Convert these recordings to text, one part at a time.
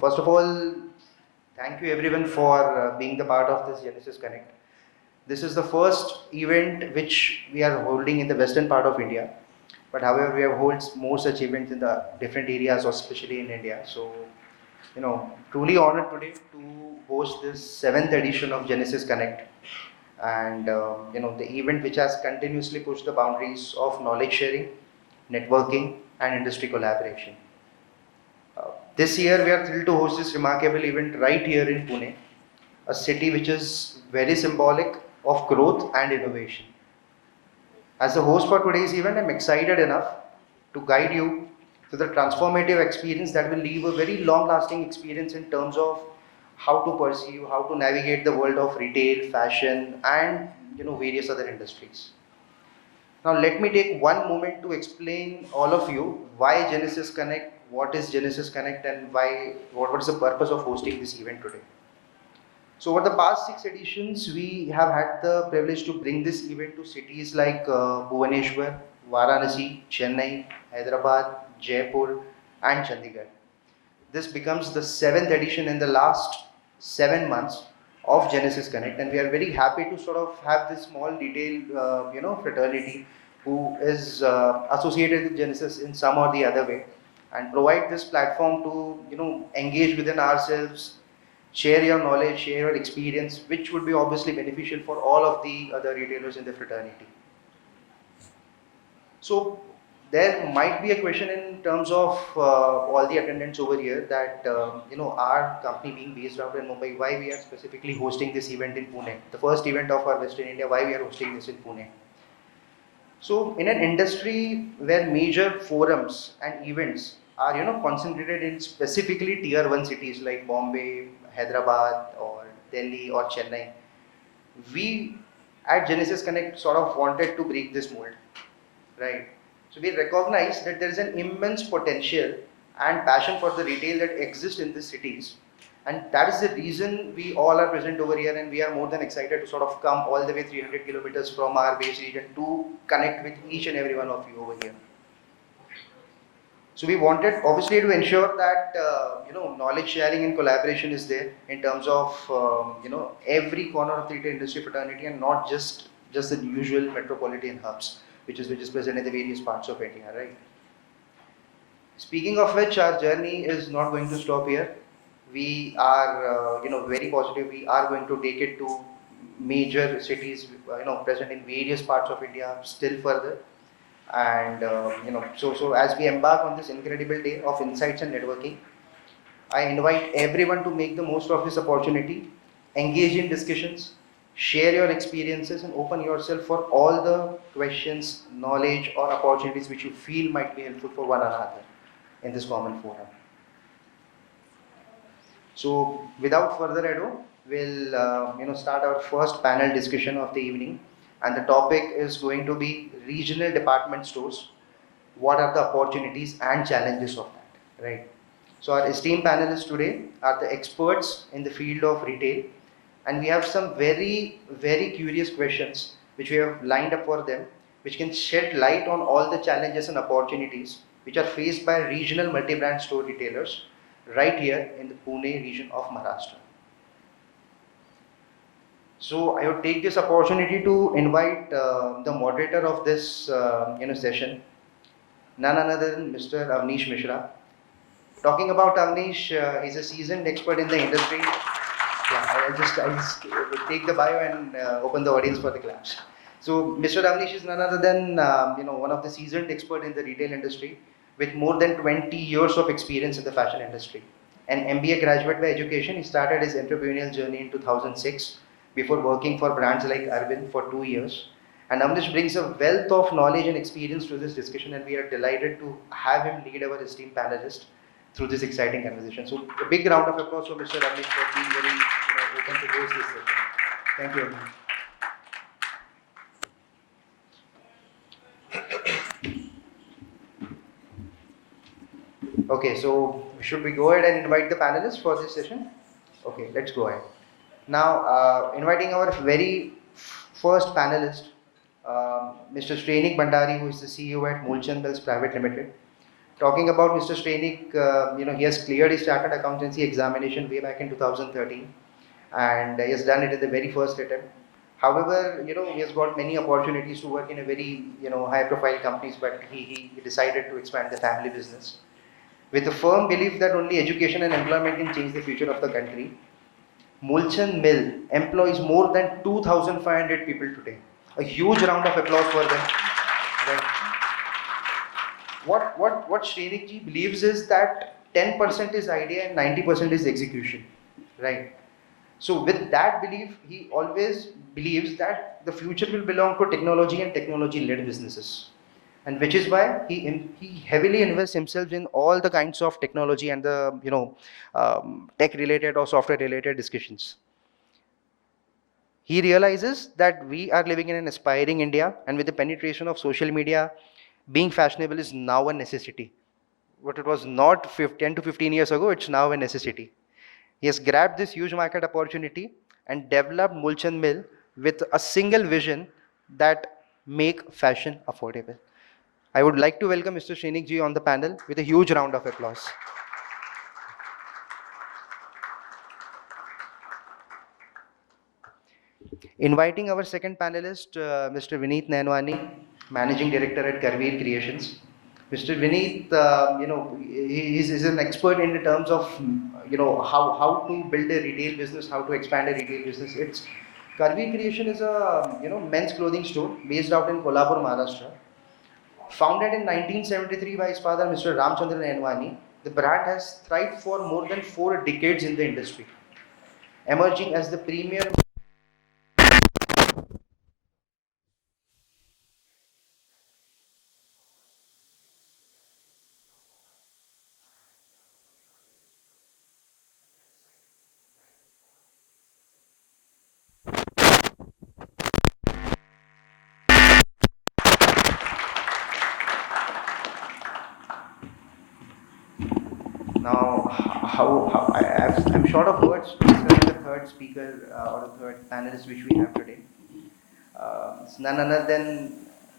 First of all, thank you everyone for being the part of this Ginesys Connect. This is the first event which we are holding in the western part of India. But however, we have held more such events in the different areas, or especially in India. So, truly honored today to host this seventh edition of Ginesys Connect, and the event which has continuously pushed the boundaries of knowledge sharing, networking, and industry collaboration. This year, we are thrilled to host this remarkable event right here in Pune, a city which is very symbolic of growth and innovation. As the host for today's event, I'm excited enough to guide you to the transformative experience that will leave a very long lasting experience in terms of how to perceive, how to navigate the world of retail, fashion, and various other industries. Now, let me take one moment to explain all of you why Ginesys Connect, what is Ginesys Connect, and what is the purpose of hosting this event today. So, over the past six editions, we have had the privilege to bring this event to cities like Bhubaneswar, Varanasi, Chennai, Hyderabad, Jaipur, and Chandigarh. This becomes the seventh edition in the last 7 months of Ginesys Connect, and we are very happy to sort of have this small detail, fraternity who is associated with Ginesys in some or the other way, and provide this platform to engage within ourselves, share your knowledge, share your experience, which would be obviously beneficial for all of the other retailers in the fraternity. So there might be a question in terms of all the attendants over here that our company being based out in Mumbai, why we are specifically hosting this event in Pune, the first event of our Western India, why we are hosting this in Pune. So in an industry where major forums and events are concentrated in specifically tier 1 cities like Bombay, Hyderabad, or Delhi or Chennai, we at Ginesys Connect sort of wanted to break this mold, right? So we recognize that there is an immense potential and passion for the retail that exists in these cities, and that is the reason we all are present over here, and we are more than excited to sort of come all the way 300 kilometers from our base region to connect with each and every one of you over here. So we wanted obviously to ensure that knowledge sharing and collaboration is there in terms of every corner of the retail industry fraternity, and not just the usual metropolitan hubs which is present in the various parts of India, right? Speaking of which, our journey is not going to stop here. We are very positive. We are going to take it to major cities present in various parts of India still further, and so as we embark on this incredible day of insights and networking, I invite everyone to make the most of this opportunity, engage in discussions, share your experiences, and open yourself for all the questions, knowledge, or opportunities which you feel might be helpful for one another in this common forum. So without further ado, we'll start our first panel discussion of the evening, and the topic is going to be regional department stores. What are the opportunities and challenges of that, right? So our esteemed panelists today are the experts in the field of retail, and we have some very, very curious questions which we have lined up for them, which can shed light on all the challenges and opportunities which are faced by regional multi-brand store retailers right here in the Pune region of Maharashtra. So I would take this opportunity to invite the moderator of this session, none other than Mr. Avneesh Mishra. Talking about Avneesh, he's a seasoned expert in the industry. Yeah, I'll just take the bio and open the audience for the claps. So Mr. Avneesh is none other than one of the seasoned expert in the retail industry with more than 20 years of experience in the fashion industry. An MBA graduate by education, he started his entrepreneurial journey in 2006 before working for brands like Arvind for 2 years. And Avnish brings a wealth of knowledge and experience to this discussion, and we are delighted to have him lead our esteemed panelist through this exciting conversation. So a big round of applause for Mr. Avnish for being very open to host this session. Thank you, Avnish. Okay, so should we go ahead and invite the panelists for this session? Okay, let's go ahead. Now, inviting our very first panelist, Mr. Shrenik Bhandari, who is the CEO at Moolchand Private Limited, Talking about Mr. Shrenik, he has cleared his chartered accountancy examination way back in 2013, and he has done it in the very first attempt. However, he has got many opportunities to work in a very, high-profile companies, but he decided to expand the family business with a firm belief that only education and employment can change the future of the country. Moolchand Mill employs more than 2,500 people today. A huge round of applause for them. Right. What Shrenik ji believes is that 10% is idea and 90% is execution, right? So with that belief, he always believes that the future will belong to technology and technology-led businesses, and which is why he heavily invests himself in all the kinds of technology and the tech-related or software-related discussions. He realizes that we are living in an aspiring India, and with the penetration of social media, being fashionable is now a necessity. What it was not 10 to 15 years ago, it's now a necessity. He has grabbed this huge market opportunity and developed Moolchand Mill with a single vision that make fashion affordable. I would like to welcome Mr. Shrenik ji on the panel with a huge round of applause. Inviting our second panelist, Mr. Vineet Nainwani, Managing Director at Karveer Creations. Mr. Vineet, he's an expert in the terms of, how to build a retail business, how to expand a retail business. Karveer Creation is a, men's clothing store based out in Kolhapur, Maharashtra. Founded in 1973 by his father, Mr. Ramchandra Nainwani, the brand has thrived for more than 4 decades in the industry, emerging as the premier. Now, I'm short of words to describe the third speaker or the third panelist which we have today. It's none other than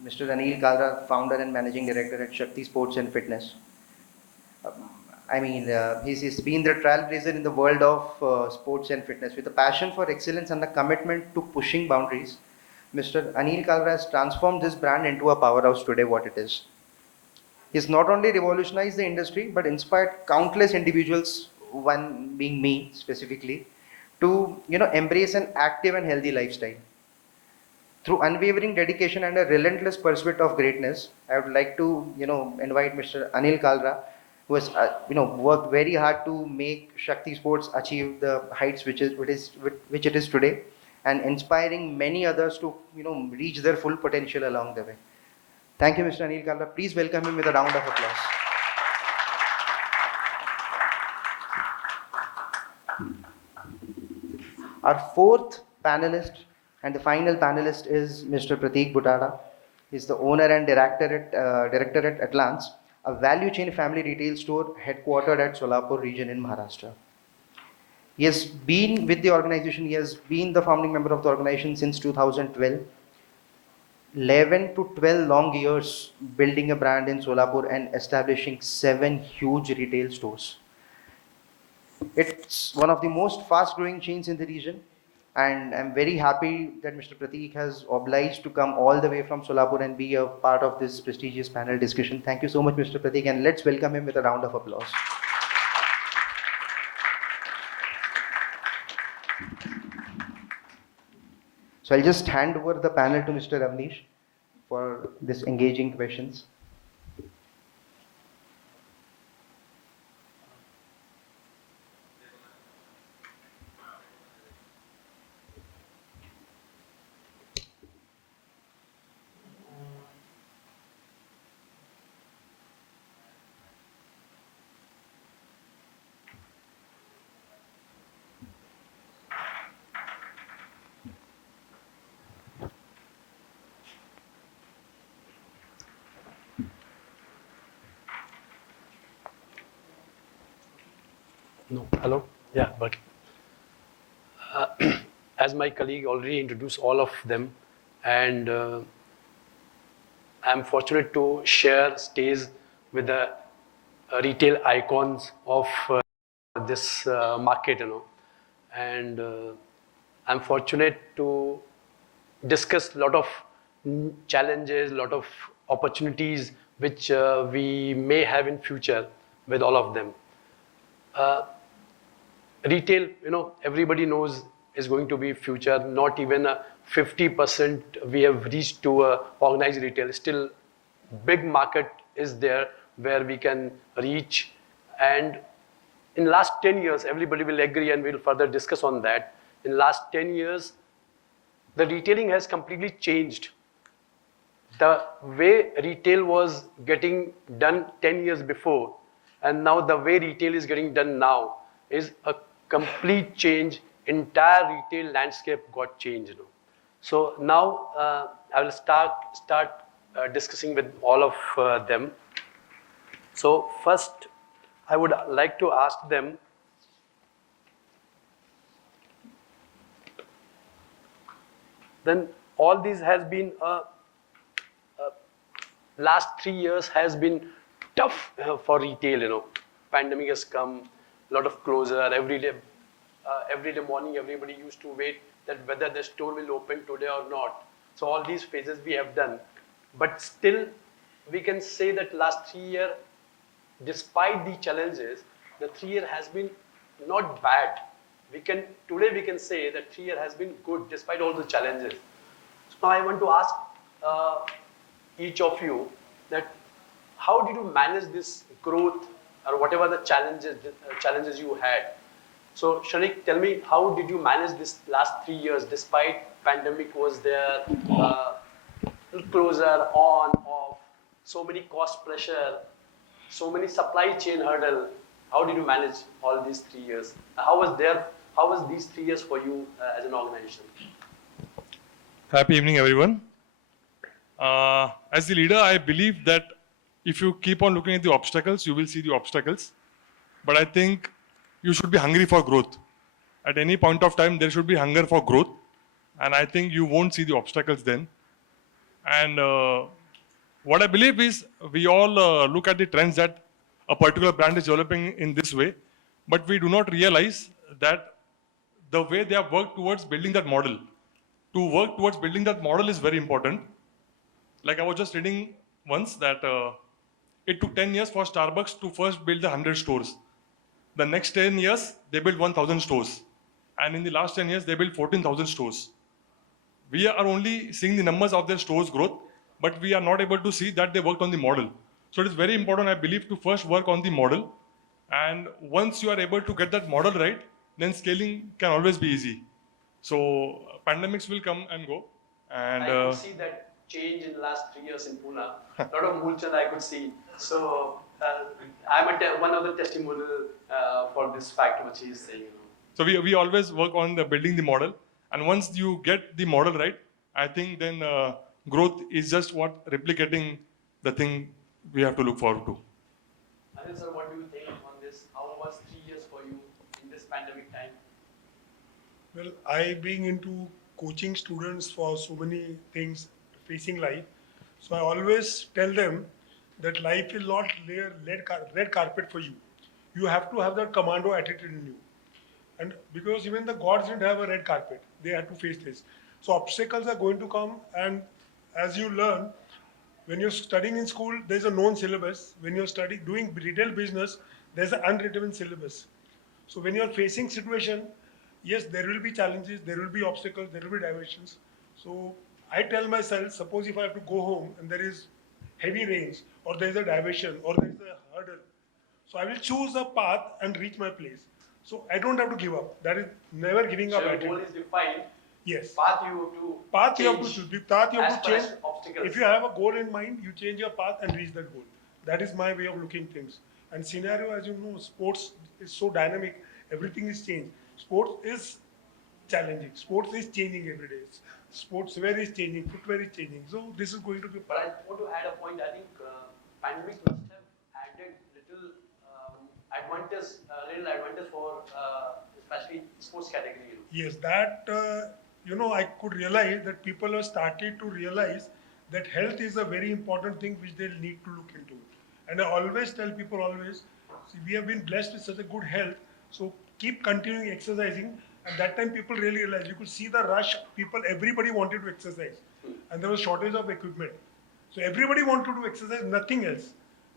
Mr. Anil, Kalra, founder and managing director at Shakti Sports and Fitness. He's been the trailblazer in the world of sports and fitness with a passion for excellence and a commitment to pushing boundaries. Mr. Anil Kalra has transformed this brand into a powerhouse today, what it is. He's not only revolutionized the industry but inspired countless individuals, one being me specifically, to embrace an active and healthy lifestyle. Through unwavering dedication and a relentless pursuit of greatness, I would like to invite Mr. Anil Kalra, who has worked very hard to make Shakti Sports achieve the heights which it is today, and inspiring many others to reach their full potential along the way. Thank you, Mr. Anil Kalra. Please welcome him with a round of applause. Our fourth panelist and the final panelist is Mr. Pratik Bhutada. He's the owner and director at Atlance, a value chain family retail store headquartered at Solapur region in Maharashtra. He has been with the organization, he has been the founding member of the organization since 2012. 11 to 12 long years building a brand in Solapur and establishing 7 huge retail stores. It's one of the most fast growing chains in the region, and I'm very happy that Mr. Pratik has obliged to come all the way from Solapur and be a part of this prestigious panel discussion. Thank you so much, Mr. Pratik, and let's welcome him with a round of applause. So I'll just hand over the panel to Mr. Avneesh for this engaging questions. No, hello? Yeah, but as my colleague already introduced all of them, and I'm fortunate to share stage with the retail icons of this market, and I'm fortunate to discuss a lot of challenges, lot of opportunities which we may have in future with all of them. Retail, everybody knows is going to be future. Not even a 50% we have reached to organized retail. Still, big market is there where we can reach. And in last 10 years, everybody will agree, and we'll further discuss on that. In last 10 years, the retailing has completely changed. The way retail was getting done 10 years before, and now the way retail is getting done now is a complete change. Entire retail landscape got changed. So now I will start discussing with all of them. So first, I would like to ask them, then all these has been last 3 years has been tough for retail. Pandemic has come, a lot of closure every day morning. Everybody used to wait that whether the store will open today or not. So all these phases we have done, but still we can say that last 3 years, despite the challenges, the 3 year has been not bad. Today we can say that 3 year has been good despite all the challenges. So now I want to ask each of you that how did you manage this growth or whatever the challenges you had. So Shrenik, tell me, how did you manage this last 3 years despite pandemic was there, closer on, off, so many cost pressure, so many supply chain hurdle. How did you manage all these 3 years? How was these 3 years for you as an organization? Happy evening, everyone. As the leader, I believe that if you keep on looking at the obstacles, you will see the obstacles. But I think you should be hungry for growth. At any point of time, there should be hunger for growth. And I think you won't see the obstacles then. And what I believe is we all look at the trends that a particular brand is developing in this way, but we do not realize that the way they have worked towards building that model. To work towards building that model is very important. Like I was just reading once that it took 10 years for Starbucks to first build the 100 stores. The next 10 years, they built 1,000 stores. And in the last 10 years, they built 14,000 stores. We are only seeing the numbers of their stores growth, but we are not able to see that they worked on the model. So it is very important, I believe, to first work on the model. And once you are able to get that model right, then scaling can always be easy. So pandemics will come and go. And I could see that change in the last 3 years in Pune. A lot of Moolchand I could see. So I'm one of the testimonial for this fact which he is saying. So we always work on building the model. And once you get the model right, I think then growth is just replicating the thing we have to look forward to. Anil sir, what do you think on this? How was 3 years for you in this pandemic time? Well, I being into coaching students for so many things facing life, so I always tell them that life will not lay a red carpet for you. You have to have that commando attitude in you. And because even the gods didn't have a red carpet, they had to face this. So obstacles are going to come, and as you learn, when you're studying in school, there's a known syllabus. When you're doing retail business, there's an unwritten syllabus. So when you're facing situation, yes, there will be challenges, there will be obstacles, there will be diversions. So I tell myself, suppose if I have to go home and there is heavy rains, or there is a diversion, or there is a hurdle, so I will choose a path and reach my place. So I don't have to give up. That is never giving up. So your goal is defined. Yes. Path you have to Path you have to choose. The path you have to change. Obstacles. If you have a goal in mind, you change your path and reach that goal. That is my way of looking things. And scenario, as you know, sports is so dynamic. Everything is changed. Sports is challenging. Sports is changing every day. Sportswear is changing. Footwear is changing. So this is going to be. But I want to add a point. I think pandemic must have added little little advantage for especially sports category. Yes, that I could realize that people have started to realize that health is a very important thing which they'll need to look into. And I always tell people always, see, we have been blessed with such a good health, so keep continuing exercising. At that time, people really realized, you could see the rush, everybody wanted to exercise. And there was shortage of equipment. So everybody wanted to exercise, nothing else.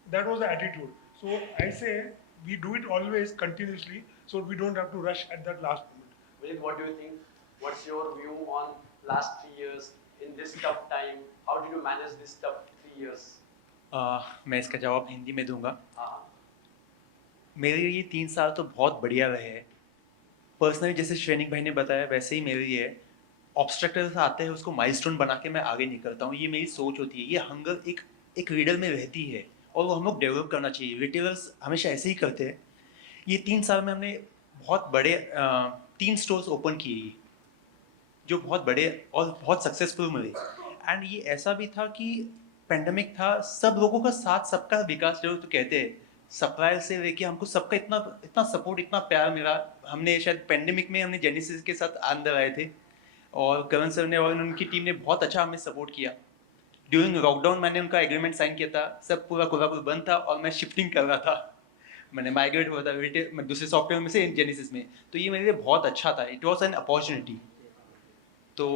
That was the attitude. So I say, we do it always continuously, so we don't have to rush at that last moment. Vineet, what do you think? What's your view on last 3 years in this tough time? How did you manage this tough 3 years? मैं इसका जवाब हिंदी में दूंगा। हाँ, मेरे लिए 3 साल तो बहुत बढ़िया रहे हैं। पर्सनली जैसे श्रेनिक भाई ने बताया वैसे ही मेरे लिए ऑब्स्ट्रक्टल्स आते हैं, उसको माइलस्टोन बना के मैं आगे निकलता हूँ। ये मेरी सोच होती है। ये हंगर एक रीडर में रहती है और वो हम लोग डेवलप करना चाहिए। रिटेलर्स हमेशा ऐसे ही करते हैं। ये 3 साल में हमने बहुत बड़े 3 स्टोर्स ओपन किए जो बहुत बड़े और बहुत सक्सेसफुल मिले। एंड ये ऐसा भी था कि पेंडेमिक था, सब लोगों का साथ, सबका विकास जो तो कहते हैं, सप्लायर से लेके हमको सबका इतना सपोर्ट, इतना प्यार मिला। हमने शायद पेंडेमिक में हमने जेनेसिस के साथ अंदर आए थे और करण सर ने और उनकी टीम ने बहुत अच्छा हमें सपोर्ट किया। ड्यूरिंग लॉकडाउन मैंने उनका एग्रीमेंट साइन किया था, सब पूरा कोल्हापुर बंद था और मैं शिफ्टिंग कर रहा था, मैंने माइग्रेट हुआ था दूसरे सॉफ्टवेयर में से जेनेसिस में। तो ये मेरे लिए बहुत अच्छा था, इट वॉज एन अपॉर्चुनिटी। तो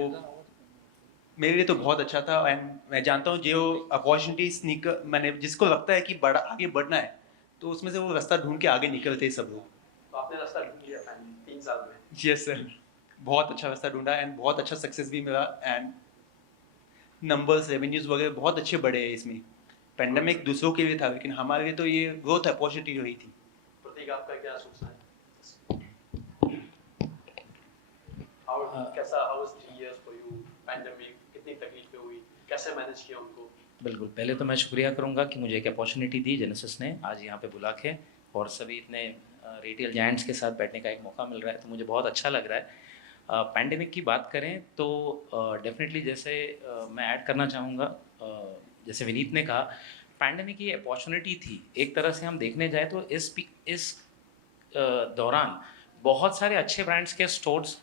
मेरे लिए तो बहुत अच्छा था। एंड मैं जानता हूँ जो अपॉर्चुनिटी मैंने जिसको लगता है कि आगे बढ़ना है तो उसमें से वो रास्ता ढूंढ के आगे निकलते हैं सब लोग। तो आपने रास्ता ढूंढ लिया 3 साल में। यस सर, बहुत अच्छा रास्ता ढूंढा एंड बहुत अच्छा सक्सेस भी मिला। एंड नंबर्स, रेवेन्यूज वगैरह बहुत अच्छे बढ़े हैं इसमें। पेंडेमिक दूसरों के लिए था लेकिन हमारे लिए तो ये ग्रोथ अपॉर्चुनिटी रही थी। प्रतीक, आपका क्या सोचना है? कैसा how was 3 years for you? Pandemic, कितनी तकलीफें हुई, कैसे मैनेज किया उनको? बिल्कुल, पहले तो मैं शुक्रिया करूंगा कि मुझे एक अपॉर्चुनिटी दी जेनेसिस ने आज यहाँ पे बुला के, और सभी इतने रिटेल जायंट्स के साथ बैठने का एक मौका मिल रहा है, तो मुझे बहुत अच्छा लग रहा है। पैंडेमिक की बात करें तो डेफिनेटली जैसे मैं ऐड करना चाहूँगा, जैसे विनीत ने कहा, पैंडेमिक ये अपॉर्चुनिटी थी। एक तरह से हम देखने जाए तो इस दौरान बहुत सारे अच्छे ब्रांड्स के स्टोर्स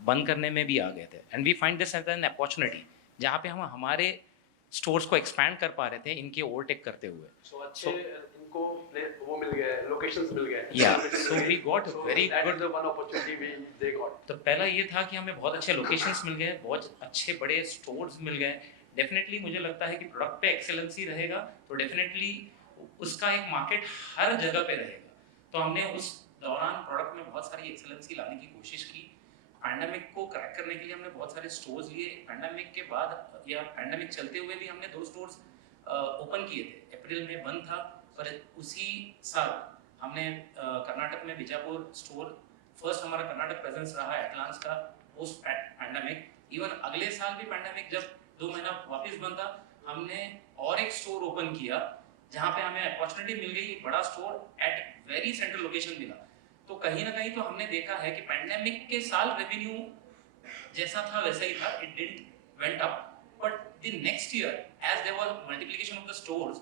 बंद करने में भी आ गए थे, and we find this as an opportunity, जहाँ पे हम हमारे स्टोर्स को एक्सपैंड कर पा रहे थे इनके ओवरटेक करते हुए। So अच्छे इनको वो मिल गए, लोकेशंस मिल गए। Yeah, so we got very that good- is the one opportunity they got. तो पहला ये था कि हमें बहुत अच्छे लोकेशंस मिल गए, बहुत अच्छे बड़े स्टोर्स मिल गए। डेफिनेटली मुझे लगता है कि प्रोडक्ट पे एक्सेलेंसी रहेगा तो डेफिनेटली उसका एक मार्केट हर जगह पे रहेगा। तो हमने उस दौरान प्रोडक्ट में बहुत सारी एक्सेलेंसी लाने की कोशिश की। पैंडेमिक को क्रैक करने के लिए हमने बहुत सारे स्टोर्स लिए। पैंडेमिक के बाद या पैंडेमिक चलते हुए भी हमने 2 स्टोर्स ओपन किए थे। अप्रैल में बंद था, पर उसी साल हमने कर्नाटक में बीजापुर स्टोर, फर्स्ट हमारा कर्नाटक प्रेजेंस रहा एटलांस का पोस्ट पैंडेमिक। इवन अगले साल भी पैंडेमिक जब 2 महीना वापस बंद था, हमने और एक स्टोर ओपन किया जहाँ पे हमें अपॉर्चुनिटी मिल गई, बड़ा store at very central location मिला। तो कहीं ना कहीं तो हमने देखा है कि पैंडेमिक के साल रेवेन्यू जैसा था वैसा ही था, it didn't went up, but the next year as there was multiplication of the stores,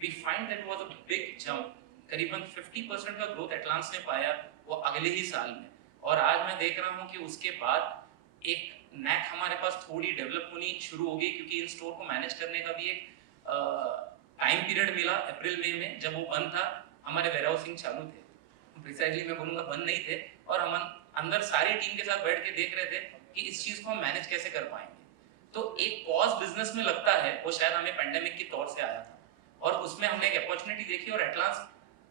we find that was a big jump. करीबन 50% का ग्रोथ एटलांस ने पाया वो अगले ही साल में। और आज मैं देख रहा हूँ कि उसके बाद एक नैक हमारे पास थोड़ी डेवलप होनी शुरू हो गई, क्योंकि इन स्टोर को मैनेज करने का भी एक टाइम पीरियड मिला। अप्रैल मई में जब वो बंद था, हमारे वेयरहाउसिंग चालू थे, प्रिसाइजली मैं बोलूँगा बंद नहीं थे, और हम अंदर सारी टीम के साथ बैठ के देख रहे थे कि इस चीज़ को हम मैनेज कैसे कर पाएंगे। तो एक पॉज बिजनेस में लगता है, वो शायद हमें पेंडेमिक के तौर से आया था, और उसमें हमने एक अपॉर्चुनिटी देखी और एटलांस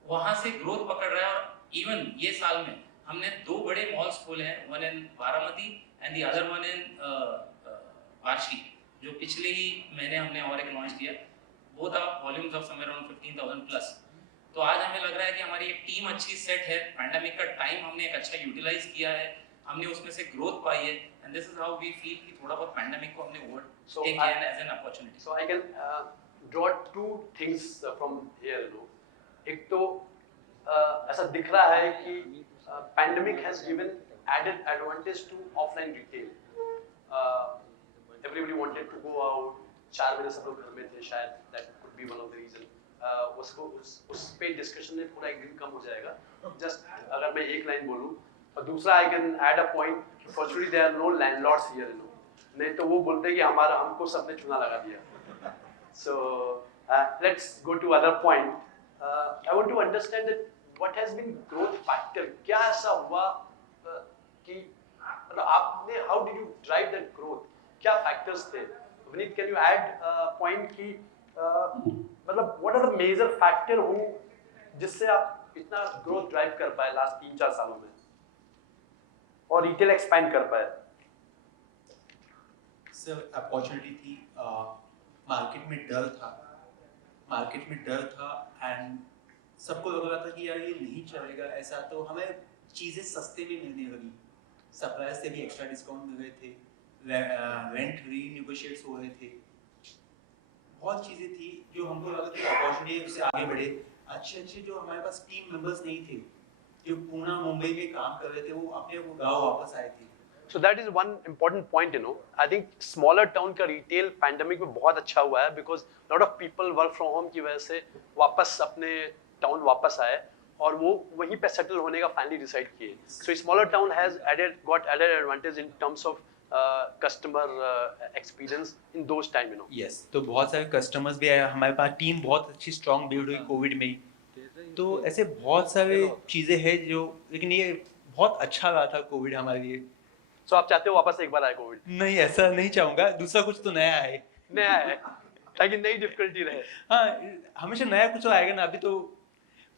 वहाँ से ग्रोथ पकड़ रहा है। और इवन ये साल में हमने 2 बड़े मॉल्स खोले हैं, one in Baramati and the other one in वार्शी, जो पिछले ही महीने हमने और एक लॉन्च किया। वो था volumes of somewhere around 15,000 plus. तो आज हमें लग रहा है कि हमारी एक टीम अच्छी सेट है, पैंडेमिक का टाइम हमने एक अच्छा यूटिलाइज किया है, हमने उसमें से ग्रोथ पाई है, and this is how we feel कि थोड़ा बहुत पैंडेमिक को हमने ओवरटेक किया है as an opportunity. So I can draw 2 things from here, you know. एक तो ऐसा दिख रहा है कि pandemic has given added advantage to offline retail. Everybody wanted to go out, 4 महीने सब लोग घर में थे, शायद that could be one of the reason. उसको उस पे डिस्कशन में पूरा एक दिन कम हो जाएगा। जस्ट अगर मैं एक लाइन बोलूं, और दूसरा I can add a point, fortunately there are no landlords here, you know, नहीं तो वो बोलते कि हमको सबने चूना लगा दिया। सो Let's go to other point. I want to understand that what has been growth factor. क्या ऐसा हुआ कि मतलब आपने how did you drive that growth? क्या factors थे? Vineet, can you add point कि मतलब what are the major factor who जिससे आप इतना growth drive कर पाए last 3-4 सालों में और retail expand कर पाए? सर अपॉर्चुनिटी थी, मार्केट में डर था एंड सबको लग रहा था कि यार ये नहीं चलेगा ऐसा, तो हमें चीज़ें सस्ते में मिलने लगी, सप्लायर से भी एक्स्ट्रा डिस्काउंट मिल रहे थे, रेंट रीनेगोशिएट्स हो रहे थे, बहुत चीज़ें थी जो हमको लगा कि अपॉर्चुनिटी उससे आगे बढ़े। अच्छे जो हमारे पास टीम मेंबर्स नहीं थे जो पुणे मुंबई में काम कर रहे थे, वो अपने गाँव वापस आए थे। So that is one important point, you know. I think smaller town का retail pandemic में बहुत अच्छा हुआ है because lot of people work from home की वजह से वापस अपने town वापस आए और वो वहीं पे settle होने का finally decide किए. So smaller town has got added advantage in terms of customer experience in those time, you know. Yes, तो बहुत सारे customers भी आए, हमारे पास टीम बहुत अच्छी strong build हुई कोविड में ही, तो ऐसे बहुत सारे चीज़ें हैं जो, लेकिन ये बहुत अच्छा रहा था कोविड हमारे लिए। So आप चाहते हो वापस एक बार आए कोविड? नहीं, ऐसा नहीं चाहूँगा, दूसरा कुछ तो नया आए। नया है ताकि नई डिफिकल्टी रहे। हाँ, हमेशा नया कुछ तो आएगा ना। अभी तो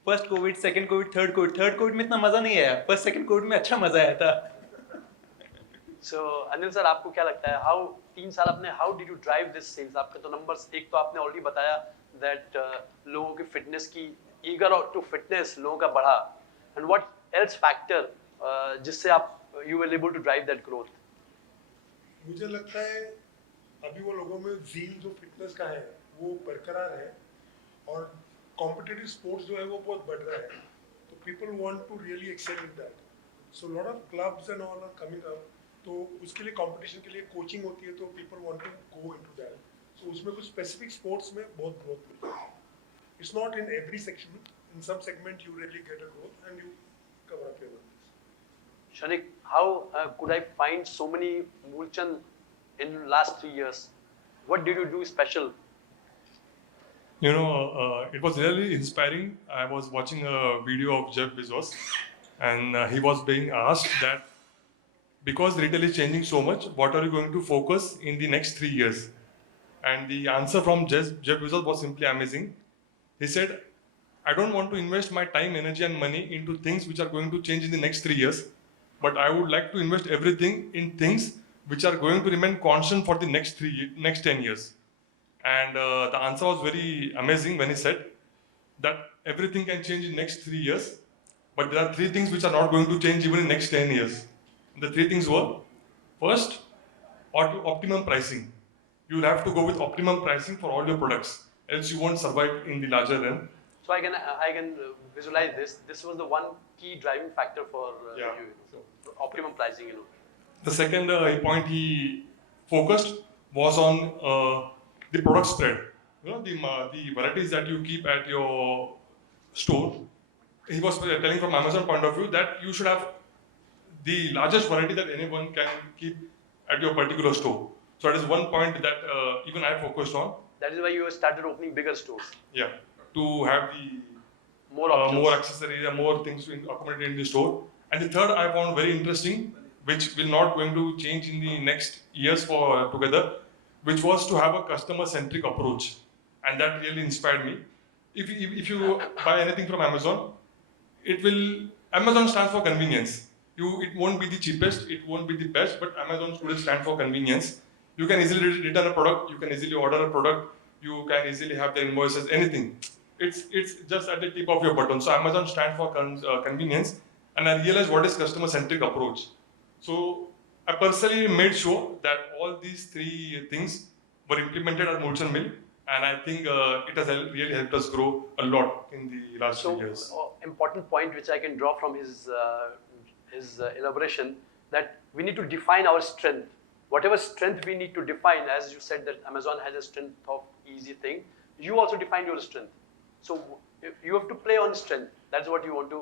first Covid, second Covid, third Covid में इतना मजा नहीं आया, फर्स्ट सेकंड कोविड में अच्छा मजा आया था। So अनिल सर, आपको क्या लगता है, हाउ 3 साल अपने how did you drive this sales? आपके तो नंबर्स, एक तो आपने ऑलरेडी बताया दैट लोगों की फिटनेस की ईगर टू फिटनेस लोगों का बढ़ा, एंड व्हाट एल्स फैक्टर जिससे आप you were able to drive that growth? मुझे लगता है अभी वो लोगों में ज़ील जो फिटनेस का है वो बरकरार है और कॉम्पिटिटिव स्पोर्ट्स जो है वो बहुत बढ़ रहा है, तो people want to really excel in that, so lot of clubs and all are coming up, तो उसके लिए कंपटीशन के लिए कोचिंग होती है, तो people want to go into that, so उसमें कुछ स्पेसिफिक स्पोर्ट्स में बहुत ग्रोथ मिलती है। It's not in every section, in some segment you really get a growth and you cover up your. Shrenik, how could I find so many Moolchand in last 3 years? What did you do special? You know, it was really inspiring. I was watching a video of Jeff Bezos, and he was being asked that because retail is changing so much, what are you going to focus in the next 3 years? And the answer from Jeff Bezos was simply amazing. He said, I don't want to invest my time, energy, and money into things which are going to change in the next 3 years. But I would like to invest everything in things which are going to remain constant for the next 10 years. And the answer was very amazing when he said that everything can change in next 3 years, but there are 3 things which are not going to change even in next 10 years. The 3 things were, first, optimum pricing. You will have to go with optimum pricing for all your products, else you won't survive in the larger run. So I can visualize this. This was the one key driving factor for you. Optimum pricing, you know. The second point he focused was on the product spread. You know, the varieties that you keep at your store. He was telling from Amazon point of view that you should have the largest variety that anyone can keep at your particular store. So that is one point that even I focused on. That is why you started opening bigger stores. Yeah, to have the more accessories and more things to accommodate in the store. And the third I found very interesting, which will not going to change in the next years for together, which was to have a customer-centric approach, and that really inspired me. If you buy anything from Amazon, Amazon stands for convenience. It won't be the cheapest, it won't be the best, but Amazon will stand for convenience. You can easily return a product, you can easily order a product, you can easily have the invoices, anything. It's just at the tip of your button. So Amazon stands for convenience. And I realized what is customer-centric approach. So I personally made sure that all these 3 things were implemented at Moolchand Mill, and I think it has really helped us grow a lot in the last 2 years. So important point which I can draw from his elaboration, that we need to define our strength. Whatever strength we need to define, as you said that Amazon has a strength of easy thing, you also define your strength. So you have to play on strength. That's what you want to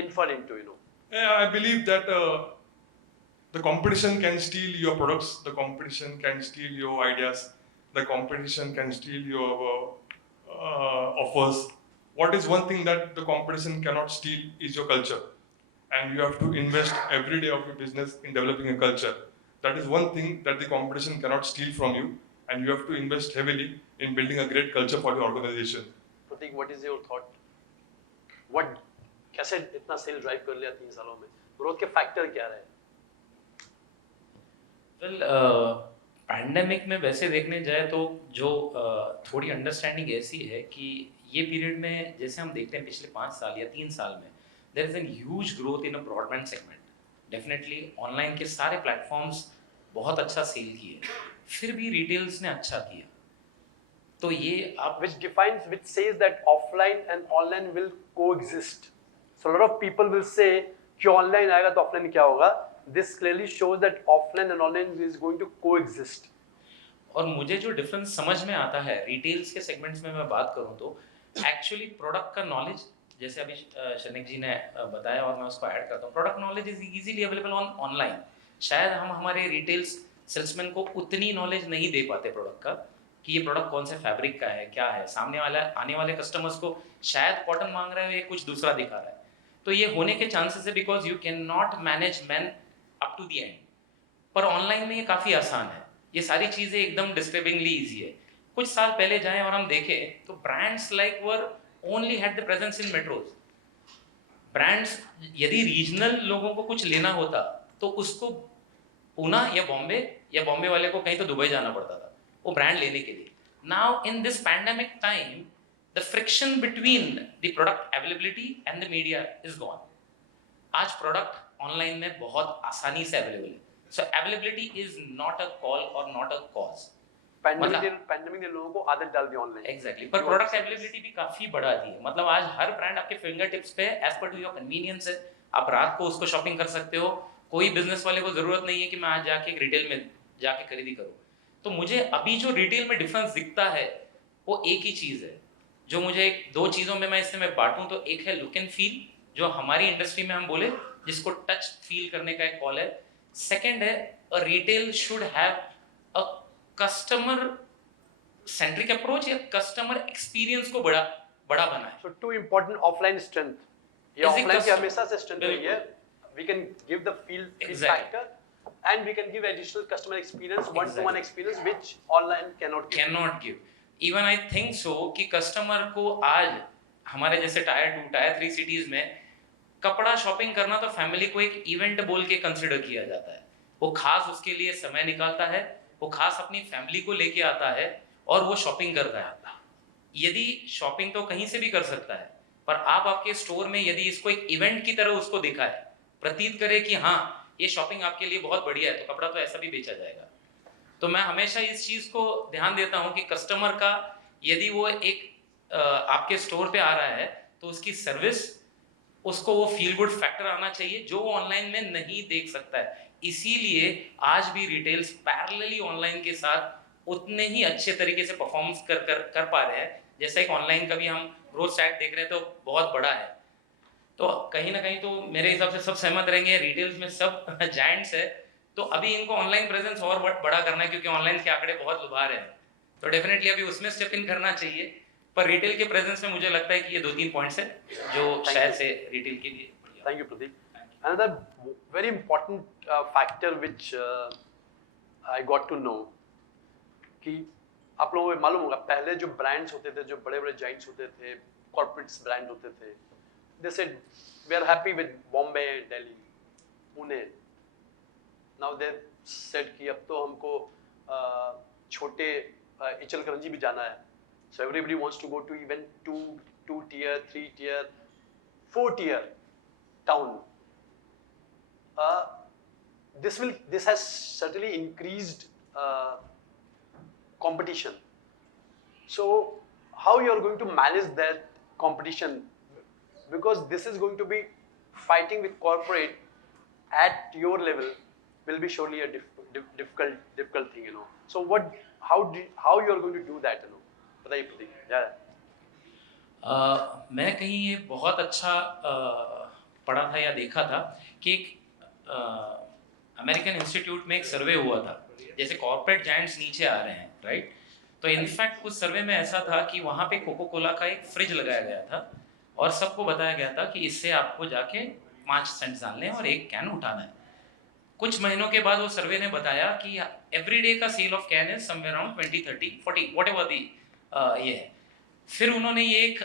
infer into, you know. Yeah, I believe that the competition can steal your products, the competition can steal your ideas, the competition can steal your offers. What is one thing that the competition cannot steal is your culture. And you have to invest every day of your business in developing a culture. That is one thing that the competition cannot steal from you. And you have to invest heavily in building a great culture for your organization. Pratik, what is your thought? What कैसे इतना cell drive कर लिया 3 सालों में? Growth के factor क्या रहे? Well pandemic में वैसे देखने जाए तो जो थोड़ी अंडरस्टैंडिंग ऐसी है कि ये पीरियड में जैसे हम देखते हैं पिछले 5 साल या 3 साल में there is an huge growth in a broadband segment. Definitely online के सारे प्लेटफॉर्म्स बहुत अच्छा सेल किए, फिर भी रिटेल्स ने अच्छा किया. तो ये आप which says that offline and online will coexist. So a lot of people will say कि online आएगा तो offline क्या होगा? This clearly shows that offline and online is going to coexist. और मुझे जो डिफरेंस समझ में आता है रिटेल्स के सेगमेंट्स में मैं बात करूं तो एक्चुअली प्रोडक्ट का नॉलेज, जैसे अभी शनिक जी ने बताया और मैं उसको ऐड करता हूं, product knowledge is easily available online. शायद हम हमारे रिटेल्स सेल्समैन को उतनी नॉलेज नहीं दे पाते प्रोडक्ट का कि ये प्रोडक्ट कौन से फैब्रिक का है, क्या है. सामने वाला आने वाले कस्टमर्स को शायद कॉटन मांग रहा है, ये कुछ दूसरा दिखा रहा है. तो ये होने के चांसेस है because you can not manage man up to the end. पर ऑनलाइन में ये काफ़ी आसान है, ये सारी चीज़ें एकदम डिस्टर्बिंगली ईजी है. कुछ साल पहले जाएं और हम देखें तो brands like were only had the presence in metros. Brands यदि रीजनल लोगों को कुछ लेना होता तो उसको पूना या बॉम्बे वाले को कहीं तो दुबई जाना पड़ता था वो ब्रांड लेने के लिए. Now in this pandemic time the friction between the product availability and the media is gone. आज प्रोडक्ट ऑनलाइन में बहुत आसानी से अवेलेबल है. So availability is not a call और नॉट अ कॉज. पैंडेमिक ने लोगों को आदत डाल दी ऑनलाइन. एग्जैक्टली. पर प्रोडक्ट अवेलेबिलिटी भी काफी बढ़ा दी है. मतलब आज हर ब्रांड आपके फिंगर टिप्स पे as per to your convenience है. आप रात को उसको शॉपिंग कर सकते हो. कोई बिजनेस वाले को जरूरत नहीं है कि मैं आज जाके एक रिटेल में जाके खरीदी करूं. तो मुझे अभी जो रिटेल में डिफरेंस दिखता है वो एक ही चीज है जो मुझे दो चीजों में मैं इससे बांटूं तो एक है लुक एंड फील, जो हमारी इंडस्ट्री में हम बोले जिसको टच फील करने का एक कॉल है. सेकंड है a retail should have a customer centric approach या कस्टमर एक्सपीरियंस को बड़ा बनाए. So two important offline strength. ये Is the offline की customer- हमेशा से strength रही है. We can give the feel Exactly. factor and we can give additional customer experience, one-to-one Exactly. experience which online cannot give. Cannot give. Even I think so कि customer को आज हमारे जैसे टायर 2 टायर 3 सिटीज में कपड़ा shopping करना तो family को एक इवेंट बोल के कंसिडर किया जाता है. वो खास उसके लिए समय निकालता है, वो खास अपनी फैमिली को लेके आता है और वो शॉपिंग करता है. यदि शॉपिंग तो कहीं से भी कर सकता है पर आप आपके स्टोर में यदि इसको एक इवेंट की तरह उसको दिखाए, प्रतीत करे कि हाँ ये शॉपिंग आपके लिए बहुत बढ़िया है, तो कपड़ा तो ऐसा भी बेचा जाएगा. तो मैं हमेशा इस चीज को ध्यान देता हूं कि कस्टमर का यदि वो एक आपके स्टोर पे आ रहा है तो उसकी सर्विस, उसको वो फील गुड फैक्टर आना चाहिए जो वो ऑनलाइन में नहीं देख सकता है. इसीलिए आज भी रिटेल्स पैरेलली ऑनलाइन के साथ उतने ही अच्छे तरीके से परफॉर्मेंस कर पा रहे हैं. जैसा एक ऑनलाइन का भी हम ग्रोथ स्टैट देख रहे हैं तो बहुत बड़ा है. तो कहीं ना कहीं तो मेरे हिसाब से सब सहमत रहेंगे, रिटेल्स में सब जायंट्स है. तो अभी इनको ऑनलाइन प्रेजेंस और बड़ा करना है क्योंकि ऑनलाइन के आंकड़े बहुत लुभा रहे हैं. तो डेफिनेटली अभी उसमें स्टेप इन करना चाहिए. पर रिटेल के प्रेजेंस में मुझे लगता है कि ये 2-3 पॉइंट्स है जो शायद से रिटेल के लिए बढ़िया. Thank you, Pratik. Another very important factor which I got to know कि आप लोगों को मालूम होगा पहले जो ब्रांड्स होते थे, जो बड़े-बड़े जाइंट्स होते थे, कॉर्पोरेट्स ब्रांड होते थे, they said we are happy with Bombay, Delhi, Pune. Now they said कि अब तो हमको छोटे इचलकरंजी भी जाना है. So everybody wants to go to even 2 tier, 3 tier, 4 tier town. This has certainly increased competition. So how you are going to manage that competition? Because this is going to be fighting with corporate at your level will be surely a difficult thing, you know. So how you are going to do that, you know? बताइए प्रतीक. मैं कहीं ये बहुत अच्छा पढ़ा था या देखा था कि एक अमेरिकन इंस्टीट्यूट में एक सर्वे हुआ था. जैसे कॉर्पोरेट जायंट्स नीचे आ रहे हैं, राइट? तो इनफैक्ट उस सर्वे में ऐसा था कि वहाँ पे कोको कोला का एक फ्रिज लगाया गया था और सबको बताया गया था कि इससे आपको जाके 5 सेंट डालने हैं और एक कैन उठाना है। कुछ महीनों के बाद वो सर्वे ने बताया कि एवरी डे का sale of can is somewhere around 20, 30, 40 whatever दी ये है। फिर उन्होंने ये एक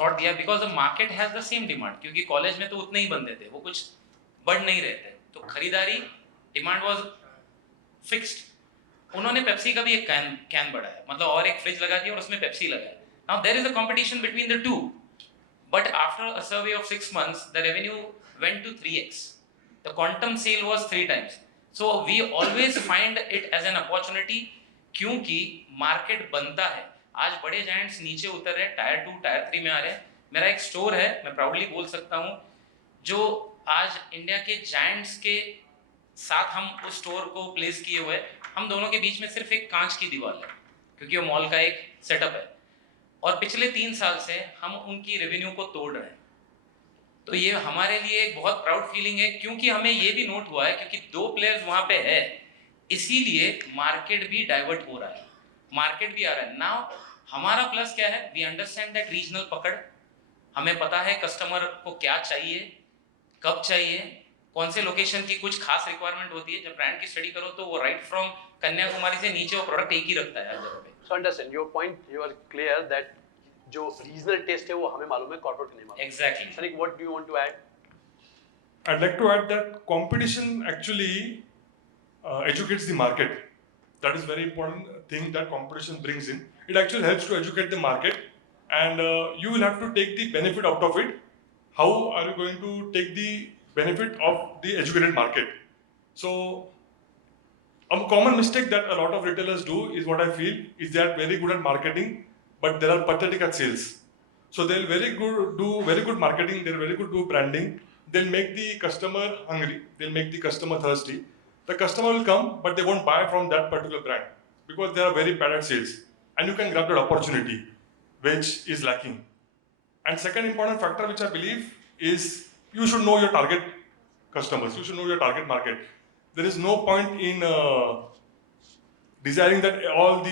थॉट दिया because the market has the same demand, क्योंकि कॉलेज में तो उतने ही बनते थे, वो कुछ बढ़ नहीं रहे थे, तो खरीदारी डिमांड वाज फिक्स्ड। उन्होंने पेप्सी का भी एक कैन बढ़ाया, मतलब और एक फ्रिज लगा दिया और उसमें पेप्सी लगाया। Now there is a competition between the two, but after a survey of 6 months the revenue went to 3x, the quantum sale was 3 times। So we always find it as an opportunity, क्योंकि market बनता है। आज बड़े giants नीचे उतर रहे हैं, tyre 2 tyre 3 में आ रहे हैं। मेरा एक स्टोर है, मैं प्राउडली बोल सकता हूँ, जो आज इंडिया के जायंट्स के साथ हम उस स्टोर को प्लेस किए हुए, हम दोनों के बीच में सिर्फ एक कांच की दीवार है, क्योंकि वो मॉल का एक सेटअप है, और पिछले 3 साल से हम उनकी रेवेन्यू को तोड़ रहे हैं। तो ये हमारे लिए एक बहुत प्राउड फीलिंग है, क्योंकि हमें ये भी नोट हुआ है क्योंकि 2 प्लेयर्स वहां पे है, इसीलिए मार्केट भी डाइवर्ट हो रहा है, मार्केट भी आ रहा है। नाउ हमारा प्लस क्या है, वी अंडरस्टैंड दैट रीजनल पकड़, हमें पता है कस्टमर को क्या चाहिए, कब चाहिए, कौन से लोकेशन की कुछ खास रिक्वायरमेंट होती है। जब ब्रांड की स्टडी करो तो वो राइट फ्रॉम कन्याकुमारी से नीचे वो प्रोडक्ट एक ही रखता है हर जगह पे। So understand your point, you are clear that जो रीजनल टेस्ट है वो हमें मालूम है, कॉर्पोरेट नहीं मालूम। Exactly. Sharik, what do you want to add? I'd like to add that competition actually educates the market. That is very important thing that competition brings in. It actually helps to educate the market, and you will have to take the benefit out of it. How are you going to take the benefit of the educated market? So, a common mistake that a lot of retailers do is what I feel is they are very good at marketing, but they are pathetic at sales. So they'll do very good marketing, they're very good do branding, they'll make the customer hungry, they'll make the customer thirsty. The customer will come, but they won't buy from that particular brand because they are very bad at sales. And you can grab that opportunity, which is lacking. And second important factor which I believe is you should know your target customers, you should know your target market. There is no point in desiring that all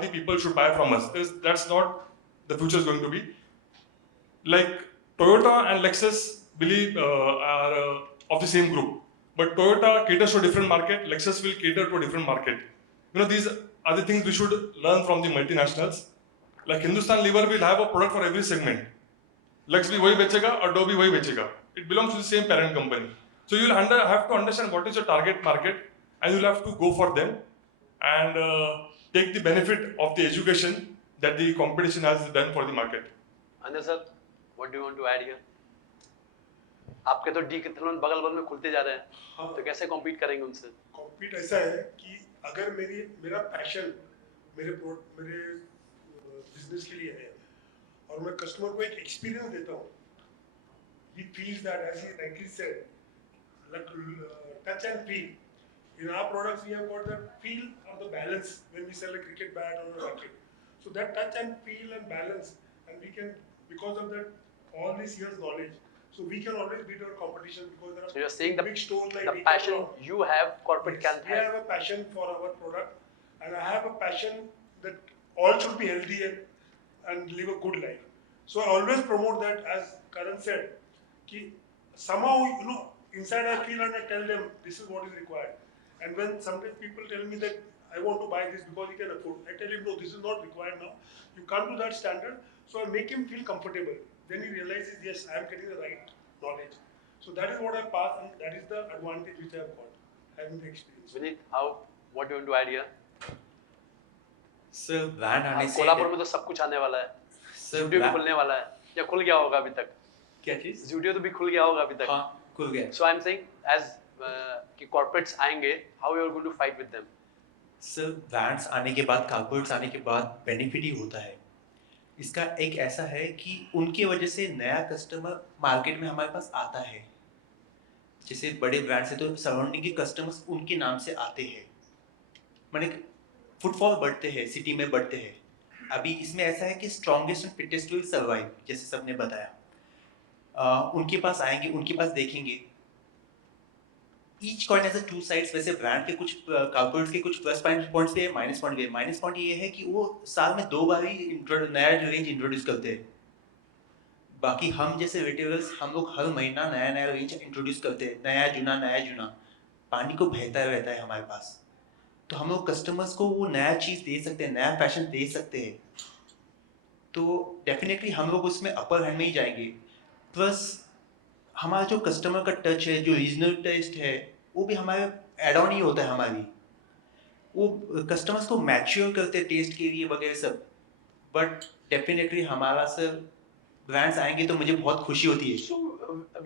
the people should buy from us. That's not the future is going to be. Like Toyota and Lexus believe are of the same group, but Toyota caters to a different market, Lexus will cater to a different market. You know, these are the things we should learn from the multinationals. Like Hindustan Lever will have a product for every segment. Lex bhi wahi bechega or Do bhi wahi bechega. It belongs to the same parent company. So you'll have to understand what is your target market, and you'll have to go for them and take the benefit of the education that the competition has done for the market. Anil sir, what do you want to add here? आपके तो Decathlon बगल में खुलते जा रहे हैं, हाँ, तो कैसे कॉम्पीट करेंगे उनसे? कॉम्पीट ऐसा है कि अगर मेरा पैशन मेरे बिजनेस के लिए है और मैं कस्टमर को एक एक्सपीरियंस देता हूँ, he feels that, as he rightly said, like touch and feel. In our products, we have got the feel of the balance when we sell a cricket bat or a racket. So that touch and feel and balance, and we can, because of that, all these years knowledge, so we can always beat our competition because there are So you're saying big stores like the passion you have, corporate yes, can't we have a passion for our product, and I have a passion that all should be healthy and live a good life. So I always promote that, as Karan said, कि somehow, you know, inside I feel and I tell them this is what is required. And when sometimes people tell me that I want to buy this because he can afford, I tell him no, this is not required now. You come to that standard, so I make him feel comfortable. Then he realizes, yes, I am getting the right knowledge. So that is what I pass, and that is the advantage which I have got, having the experience. Vineet, what do you want to add here? Sir brand आने से कोल्हापुर में तो सब कुछ आने वाला है, studio भी खुलने वाला है, या खुल गया होगा अभी तक? क्या चीज? स्टूडियो तो भी खुल गया होगा अभी तक? हाँ, खुल गया. So I'm saying as कि corporates आएंगे, how you are going to fight with them? Sir brands आने के बाद, कॉर्पोरेट्स आने के बाद बेनिफिट ही होता है. इसका एक ऐसा है कि उनके वजह से नया कस्टमर मार्केट में हमारे पास आता है. जैसे बड़े ब्रांड से तो सराउंडिंग के कस्टमर्स उनके नाम से आते हैं, माने फुटफॉल बढ़ते हैं, सिटी में बढ़ते हैं. अभी इसमें ऐसा है कि strongest and fittest will survive, जैसे सबने बताया. उनके पास आएंगे, उनके पास देखेंगे, each coin has two sides. वैसे ब्रांड के कुछ कॉर्पोरेट्स के कुछ प्लस पॉइंट्स भी है, माइनस पॉइंट भी है। माइनस पॉइंट ये है कि वो साल में 2 बार ही नया जो रेंज इंट्रोड्यूस करते हैं। बाकी हम जैसे रिटेलर्स, हम लोग हर महीना नया नया रेंज इंट्रोड्यूस करते हैं, नया जुना पानी को बहता रहता है हमारे पास। तो हम लोग कस्टमर्स को वो नया चीज़ दे सकते हैं, नया फैशन दे सकते हैं, तो डेफिनेटली हम लोग उसमें अपर हैंड में ही जाएंगे। प्लस हमारा जो कस्टमर का टच है, जो रीजनल टेस्ट है, वो भी हमारे एड ऑन ही होता है। हमारी वो कस्टमर्स को मैच्योर करते हैं टेस्ट के लिए वगैरह सब। बट डेफिनेटली हमारा सर ब्रांड्स आएंगे तो मुझे बहुत खुशी होती है। So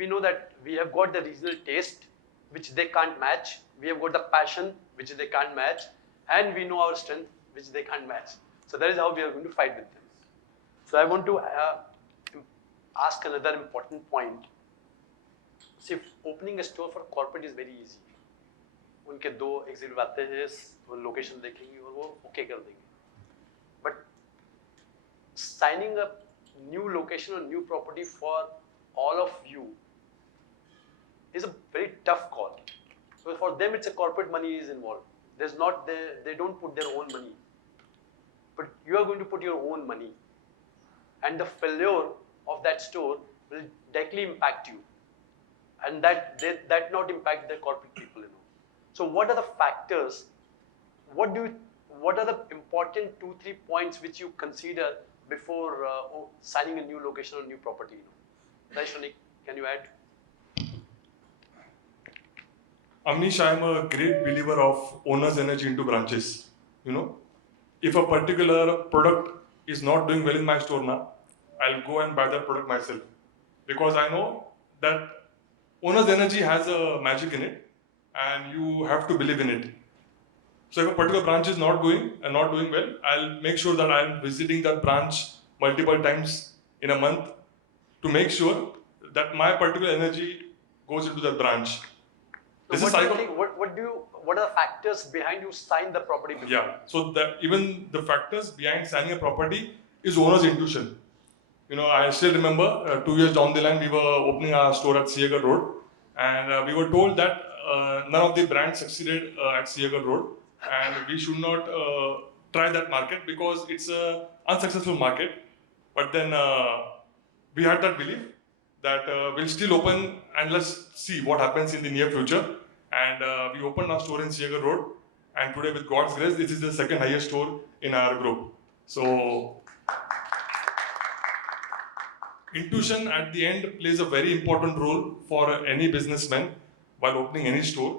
we know that we have got the regional taste which they can't match. We have got the passion which they can't match, and we know our strength which they can't match. So that is how we are going to fight with them. So I want to ask another important point. See, opening a store for corporate is very easy. उनके 2 executive आते हैं, वो location देखेंगे और वो okay कर देंगे. But signing up new location or new property for all of you is a very tough call. So for them, it's a corporate money is involved. There's not they don't put their own money, but you are going to put your own money, and the failure of that store will directly impact you, and that not impact the corporate people. So what are the factors? What are the important 2-3 points which you consider before signing a new location or new property? Right, Shrenik, can you add? Avneesh, I am a great believer of owner's energy into branches. If a particular product is not doing well in my store now, I'll go and buy that product myself, because I know that owner's energy has a magic in it, and you have to believe in it. So if a particular branch is not going and not doing well, I'll make sure that I'm visiting that branch multiple times in a month to make sure that my particular energy goes into that branch. So what do you think? What are the factors behind you sign the property before? Yeah, so even the factors behind signing a property is owner's intuition. I still remember 2 years down the line, we were opening our store at Seagal Road, and we were told that none of the brands succeeded at Seagal Road, and we should not try that market because it's an unsuccessful market. But then we had that belief that we'll still open and let's see what happens in the near future. And we opened our store in Seagal Road, and today, with God's grace, this is the second highest store in our group. So intuition at the end plays a very important role for any businessman while opening any store.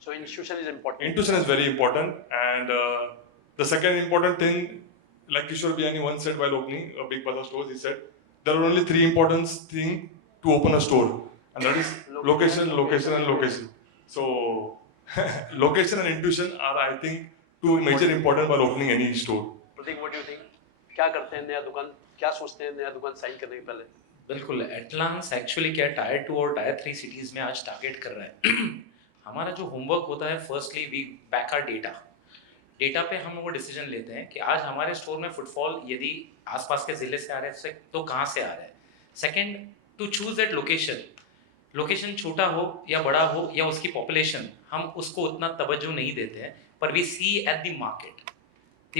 So intuition is important. Intuition is very important, and the second important thing, like Kishore Biani once said while opening a Big Bazaar store, he said there are only 3 important things to open a store, and that is location, location, and location. So location and intuition are, I think, 2 major important while opening any store. Pratik, what do you think? क्या करते हैं नया दुकान? क्या सोचते हैं नया दुकान साइन करने के पहले? बिल्कुल, एटलांस एक्चुअली क्या टायर 2 और टायर 3 सिटीज़ में आज टारगेट कर रहा है. हमारा जो होमवर्क होता है, firstly we back our data पे हम वो डिसीजन लेते हैं कि आज हमारे स्टोर में फुटफॉल यदि आसपास के ज़िले से आ रहे हैं तो कहाँ से आ रहा है. Second, to choose that location छोटा हो या बड़ा हो या उसकी पॉपुलेशन, हम उसको उतना तवज्जो नहीं देते हैं, पर we see at the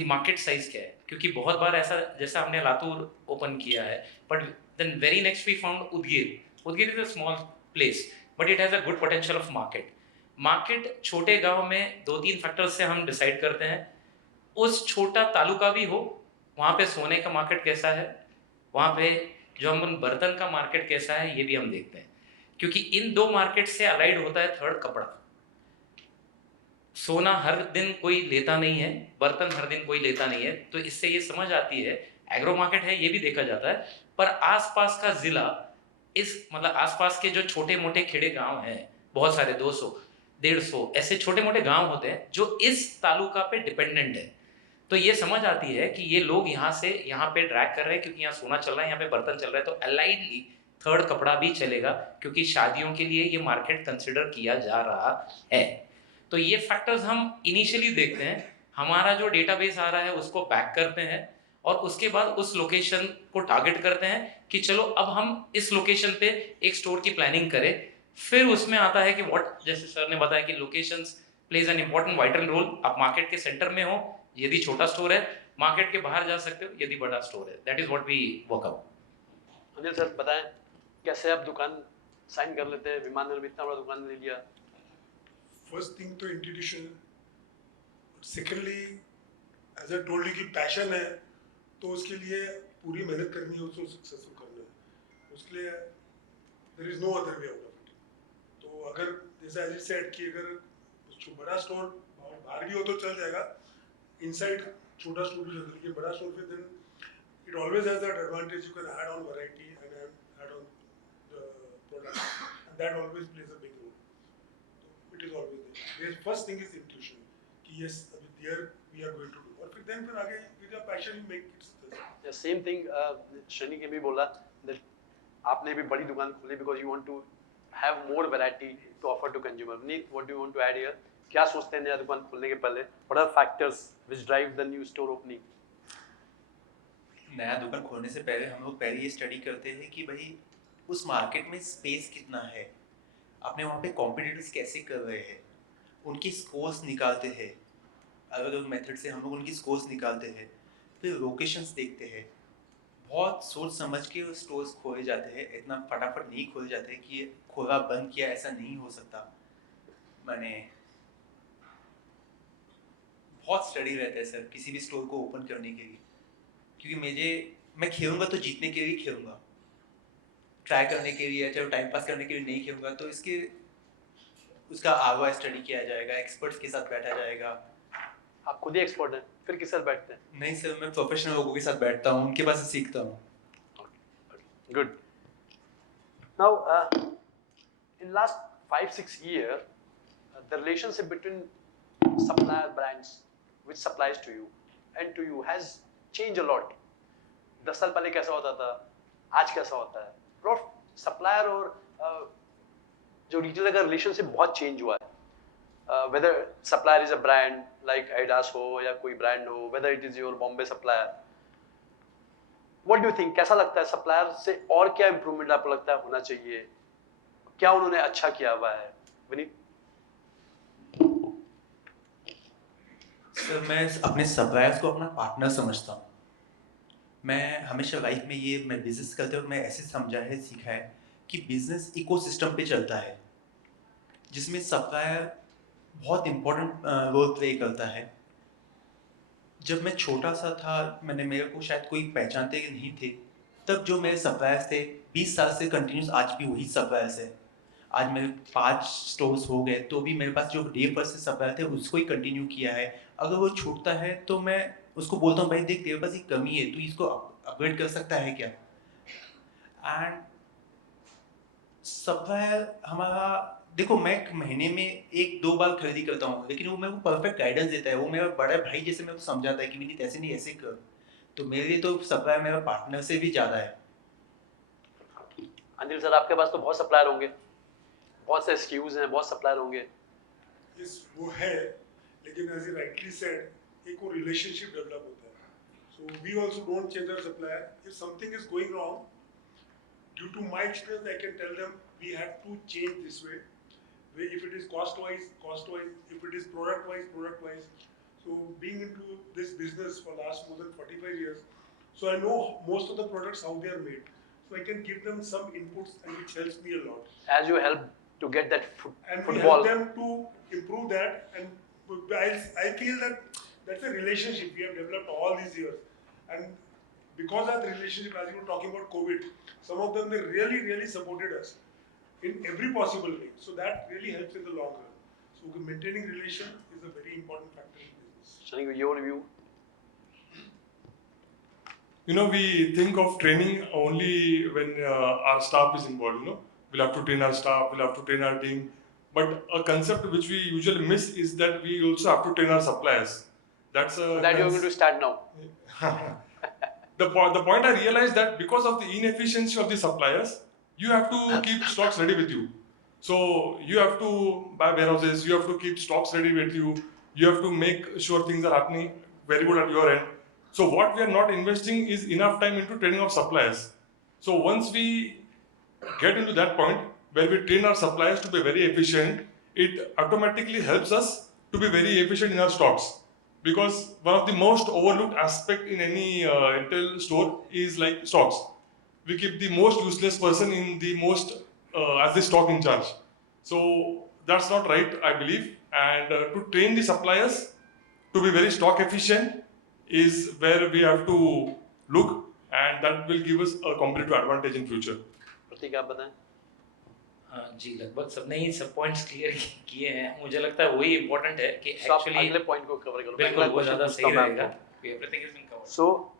market size क्या है. क्योंकि बहुत बार ऐसा, जैसा हमने लातूर ओपन किया है, but then very next we found Udgir is a small place but it has a good potential of market. छोटे गांव में 2-3 फैक्टर्स से हम डिसाइड करते हैं. उस छोटा तालुका भी हो, वहाँ पे सोने का मार्केट कैसा है, वहाँ पे जो हम बर्तन का मार्केट कैसा है, ये भी हम देखते हैं. क्योंकि इन 2 मार्केट से अलाइड होता है थर्ड, कपड़ा. सोना हर दिन कोई लेता नहीं है, बर्तन हर दिन कोई लेता नहीं है, तो इससे ये समझ आती है एग्रो मार्केट है, ये भी देखा जाता है. पर आसपास का जिला, मतलब आसपास के जो छोटे मोटे खेड़े गांव हैं, बहुत सारे 200-150 ऐसे छोटे मोटे गांव होते हैं जो इस तालुका पे डिपेंडेंट है. तो ये समझ आती है कि ये लोग यहाँ से यहाँ पे ड्रैग कर रहे हैं क्योंकि यहाँ सोना चल रहा है, यहाँ पे बर्तन चल रहा है, तो अलाइडली थर्ड कपड़ा भी चलेगा क्योंकि शादियों के लिए ये मार्केट कंसिडर किया जा रहा है. तो ये फैक्टर्स हम इनिशियली देखते हैं, हमारा जो डेटाबेस आ रहा है उसको बैक करते हैं और उसके बाद उस लोकेशन को टारगेट करते हैं कि चलो अब हम इस लोकेशन पे एक स्टोर की प्लानिंग करें. फिर उसमें आता है कि व्हाट, जैसे सर ने बताया कि locations plays an important vital role. आप मार्केट के सेंटर में हो यदि छोटा स्टोर है, मार्केट के बाहर जा सकते हो यदि बड़ा स्टोर है। That is what we work out. Anil sir बताएं, कैसे आप दुकान साइन कर लेते हैं? विमाननगर में इतना बड़ा दुकान ले लिया। फर्स्ट थिंग तो intuition, secondly as I told you कि पैशन है तो उसके लिए पूरी मेहनत करनी है, उसको सक्सेसफुल करना है, उसके लिए there is no other way out of it. तो अगर जैसे एज सेड कि अगर बड़ा स्टोर बाहर भी हो तो चल जाएगा, इनसाइड छोटा स्टोर भी चल जाएगा, बड़ा स्टोर पे then it always has that advantage, you can add on variety and add on the product, and that always plays a big role. So it is always there. The first thing is intuition कि yes there we are going to do, और फिर आगे with your passion you make it successful. The same thing Shrenik ने भी बोला that आपने भी बड़ी दुकान खोली because you want to have more variety to offer to consumer. Vineet, what do you want to add here? क्या सोचते हैं नया दुकान खोलने के पहले? What are factors which drive the new store opening? नया दुकान खोलने से पहले हम लोग पहले ये स्टडी करते हैं कि भाई उस मार्केट में स्पेस कितना है, अपने वहाँ पे कॉम्पिटिटर्स कैसे कर रहे हैं, उनकी स्कोर्स निकालते हैं। अलग अलग मेथड से हम लोग उनकी स्कोर्स निकालते हैं, फिर लोकेशंस देखते हैं। बहुत सोच समझ के वो स्टोर्स खोले जाते हैं, इतना फटाफट नहीं खोले जाते कि ये खोला बंद किया ऐसा नहीं हो सकता। मैंने बहुत स्टडी रहता है सर किसी भी स्टोर को ओपन करने के लिए, क्योंकि मैं खेलूंगा तो जीतने के लिए खेलूंगा, ट्राई करने के लिए चाहे टाइम पास करने के लिए नहीं खेलूंगा। तो उसका आरओआई स्टडी किया जाएगा, एक्सपर्ट्स के साथ बैठा जाएगा। आप खुद ही एक्सपर्ट हैं, फिर किस साथ बैठते हैं? नहीं सर, मैं प्रोफेशनल लोगों के साथ बैठता हूँ, उनके पास से सीखता हूँ। Good. Now, in last 5-6 years, the relationship between supplier brands which supplies to you and to you has changed a lot. 10 साल पहले कैसा होता था, आज कैसा होता है? सप्लायर और जो रिटेलर का रिलेशनशिप बहुत चेंज हुआ है। Whether supplier is a brand like Adidas हो या कोई ब्रांड हो, whether it is your Bombay supplier. What do you think? कैसा लगता है सप्लायर से और क्या इम्प्रूवमेंट आपको लगता है होना चाहिए? क्या उन्होंने अच्छा किया हुआ है? विनीत? सर मैं अपने सप्लायर्स को अपना पार्टनर समझता हूँ। मैं हमेशा लाइफ में ये मैं बिजनेस करते वक्त मैं ऐसे समझा है, सीखा है कि बिजनेस इकोसिस्टम पे चलता है, जिसमें सप्लायर बहुत इम्पोर्टेंट रोल प्ले करता है। जब मैं छोटा सा था, मेरे को शायद कोई पहचानते नहीं थे, तब जो मेरे सप्लायर्स थे 20 साल से कंटिन्यूस आज भी वही सप्लायर्स है। आज मेरे 5 स्टोर्स हो गए तो भी मेरे पास जो डे फर्स्ट से सप्लायर थे उसको ही कंटिन्यू किया है। अगर वो छूटता है तो मैं उसको बोलता हूँ भाई देख तेरे पास एक कमी है, तू इसको अपग्रेड कर सकता है क्या। एंड सप्लायर हमारा देखो, मैं महीने में 1-2 बार खरीदी करता हूँ, लेकिन वो मेरे को परफेक्ट गाइडेंस देता है। वो मेरा बड़ा भाई जैसे मेरे को समझाता है कि विनीत ऐसे नहीं ऐसे कर। तो मेरे लिए तो सप्लायर मेरा पार्टनर से भी ज़्यादा है। अनिल सर, आपके पास तो बहुत सप्लायर होंगे, बहुत से SKUs हैं, बहुत सप्लायर होंगे। Yes, वो है, लेकिन as you rightly said, एक वो relationship develop होता है. So we also don't change our supplier. If something is going wrong, due to my experience, I can tell them we have to change this way. If it is cost-wise, cost-wise. If it is product-wise, product-wise. So being into this business for last more than 45 years, so I know most of the products how they are made. So I can give them some inputs, and which helps me a lot. As you help to get that And football. we help them to improve that, and I feel that that's a relationship we have developed all these years. And because of the relationship, as you were talking about COVID, some of them, they really supported us in every possible way. So that really helps in the long run. So maintaining relation is a very important factor in business. Shrenik, your view? You know, we think of training only when our staff is involved, you know. We'll have to train our staff, we'll have to train our team. But a concept which we usually miss is that we also have to train our suppliers. That's that you're going to start now. The point I realized that because of the inefficiency of the suppliers, you have to keep stocks ready with you. So you have to buy warehouses, you have to keep stocks ready with you, you have to make sure things are happening very good at your end. So what we are not investing is enough time into training of suppliers. So once we get into that point, where we train our suppliers to be very efficient, it automatically helps us to be very efficient in our stocks. Because one of the most overlooked aspect in any retail store is like stocks. We keep the most useless person in the most as the stock in charge. So that's not right, I believe. And to train the suppliers to be very stock efficient is where we have to look, and that will give us a competitive advantage in future. प्रतीक आप बताएं. जी लगभग सबने ही सब points clear किए हैं. मुझे लगता है वही इम्पोर्टेंट है कि So आप एक्चुअली अगले पॉइंट को कवर करो. बिल्कुल वो ज़्यादा सही रहेगा. आपको. Everything is been covered. So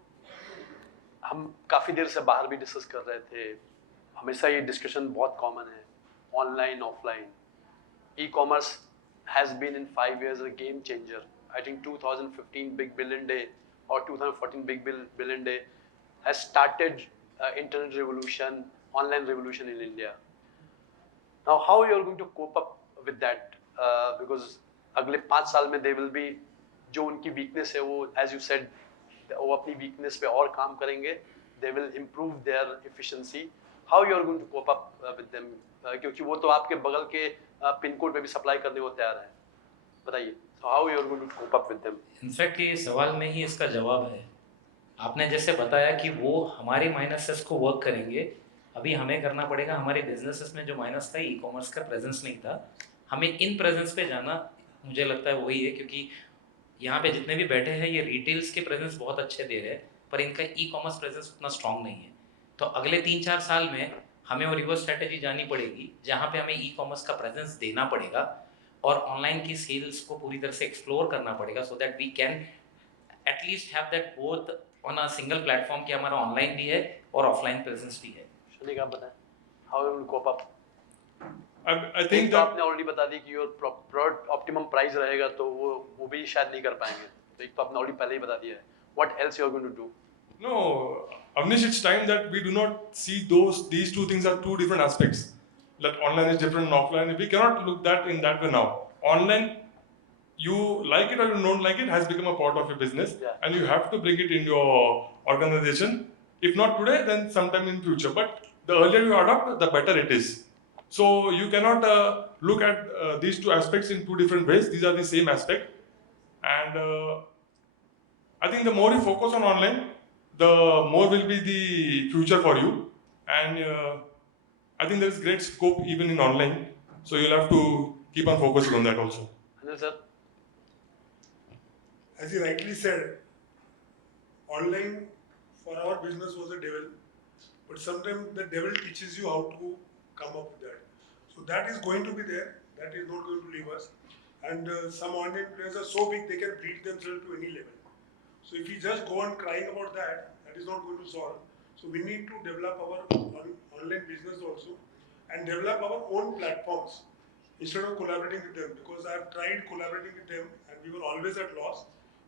हम काफ़ी देर से बाहर भी डिस्कस कर रहे थे. हमेशा ये डिस्कशन बहुत कॉमन है, online offline. E commerce has been in 5 years a game changer. I think 2015 Big Billion Day or 2014 Big Billion Day has started internet revolution, online revolution in India. Now, how you are going to cope up with that? Because अगले 5 साल में they will be, जो उनकी weakness है वो, as you said, वो अपनी weakness पे और काम करेंगे. They will improve their efficiency. How you are going to cope up with them? क्योंकि वो तो आपके बगल के पिन कोड पे भी सप्लाई करने को तैयार है. बताइए. So how you are going to cope up with them? In fact ये सवाल में ही इसका जवाब है. आपने जैसे बताया कि वो हमारे माइनसेस को वर्क करेंगे. अभी हमें करना पड़ेगा. हमारे बिजनेसेस में जो माइनस था, ई कॉमर्स का प्रेजेंस नहीं था, हमें इन प्रेजेंस पे जाना मुझे लगता है वही है. क्योंकि यहाँ पे जितने भी बैठे हैं ये रिटेल्स के प्रेजेंस बहुत अच्छे दे रहे हैं, पर इनका ई कॉमर्स प्रेजेंस उतना स्ट्रांग नहीं है. तो अगले 3-4 साल में हमें वो रिवर्स स्ट्रेटेजी जानी पड़ेगी, जहाँ पे हमें ई कॉमर्स का प्रेजेंस देना पड़ेगा और ऑनलाइन की सेल्स को पूरी तरह से एक्सप्लोर करना पड़ेगा, so that we can at least have that both on a single platform कि हमारा ऑनलाइन भी है और ऑफलाइन प्रेजेंस भी है. शनिक आप बताएं. How you will cope up? I think तो that आपने ऑलरेडी बता दी कि योर प्रोडक्ट ऑप्टिमम प्राइस रहेगा, तो वो भी शायद नहीं कर पाएंगे. तो एक तो आपने ऑलरेडी पहले ही बता दिया है. What else you are going to do? no, Avneesh, it's time that we do not see these two things are two different aspects. That online is different and offline. We cannot look that in that way now. Online, you like it or you don't like it, has become a part of your business, Yeah. and you have to bring it in your organization. If not today, then sometime in future. But the earlier you adopt, the better it is. So you cannot look at these two aspects in two different ways. These are the same aspect, and I think the more you focus on online, the more will be the future for you. And I think there is great scope even in online. So you'll have to keep on focusing on that also. Anil sir. As you rightly said, online for our business was a devil, but sometimes the devil teaches you how to come up with that. So that is going to be there. That is not going to leave us. And some online players are so big they can beat themselves to any level. So if we just go on crying about that, that is not going to solve. So we need to develop our online business also and develop our own platforms instead of collaborating with them. Because I have tried collaborating with them and we were always at loss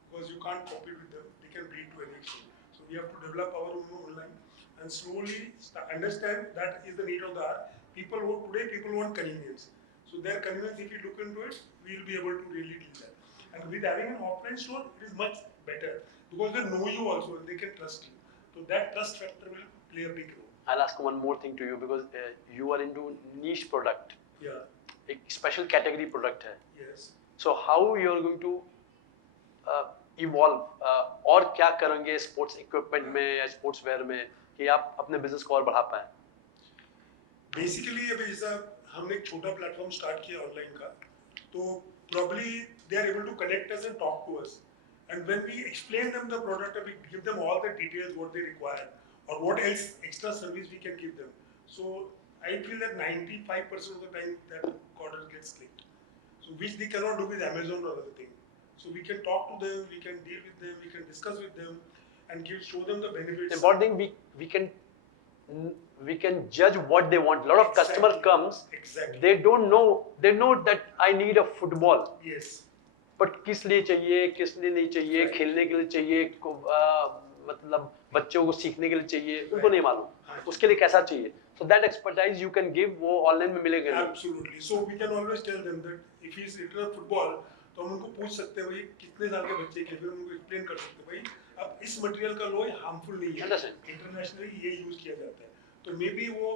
because you can't compete with them. They can beat to any extent. So we have to develop our own online and slowly understand that is the need of the hour. People want convenience. So their convenience, if we look into it, we will be able to really deal that. And with having an offline store, it is much better because they know you also and they can trust you. So that trust factor will play a big role. I'll ask one more thing to you because you are into niche product. Yeah. एक special category product है. Yes. So how you are going to evolve और क्या करेंगे sports equipment में या sports wear में कि आप अपने business को और बढ़ा पाएं? Basically अभी जैसा हमने एक छोटा प्लेटफॉर्म स्टार्ट किया ऑनलाइन का, तो probably they are able to connect us and talk to us. And when we explain them the product, we give them all the details what they require or what else extra service we can give them. So I feel that 95% of the time that order gets clicked. So which they cannot do with Amazon or other thing. So we can talk to them, we can deal with them, we can discuss with them, and show them the benefits. The important thing we can judge what they want. A lot of customer comes. Exactly. They don't know. They know that I need a football. Yes. But किस लिए चाहिए, किस लिए नहीं चाहिए, खेलने के लिए चाहिए, मतलब बच्चों को सीखने के लिए चाहिए, उनको नहीं मालूम. उसके लिए कैसा चाहिए. So that expertise you can give वो ऑनलाइन में मिलेगा. Absolutely. So we can always tell them that if he is interested in football, तो हम उनको पूछ सकते हैं भाई कितने साल के बच्चे के, फिर हम उनको एक्सप्लेन कर सकते हैं भाई अब इस मटेरियल का लो हार्मफुल नहीं है, इंटरनेशनली ये यूज किया जाता है, तो मे बी वो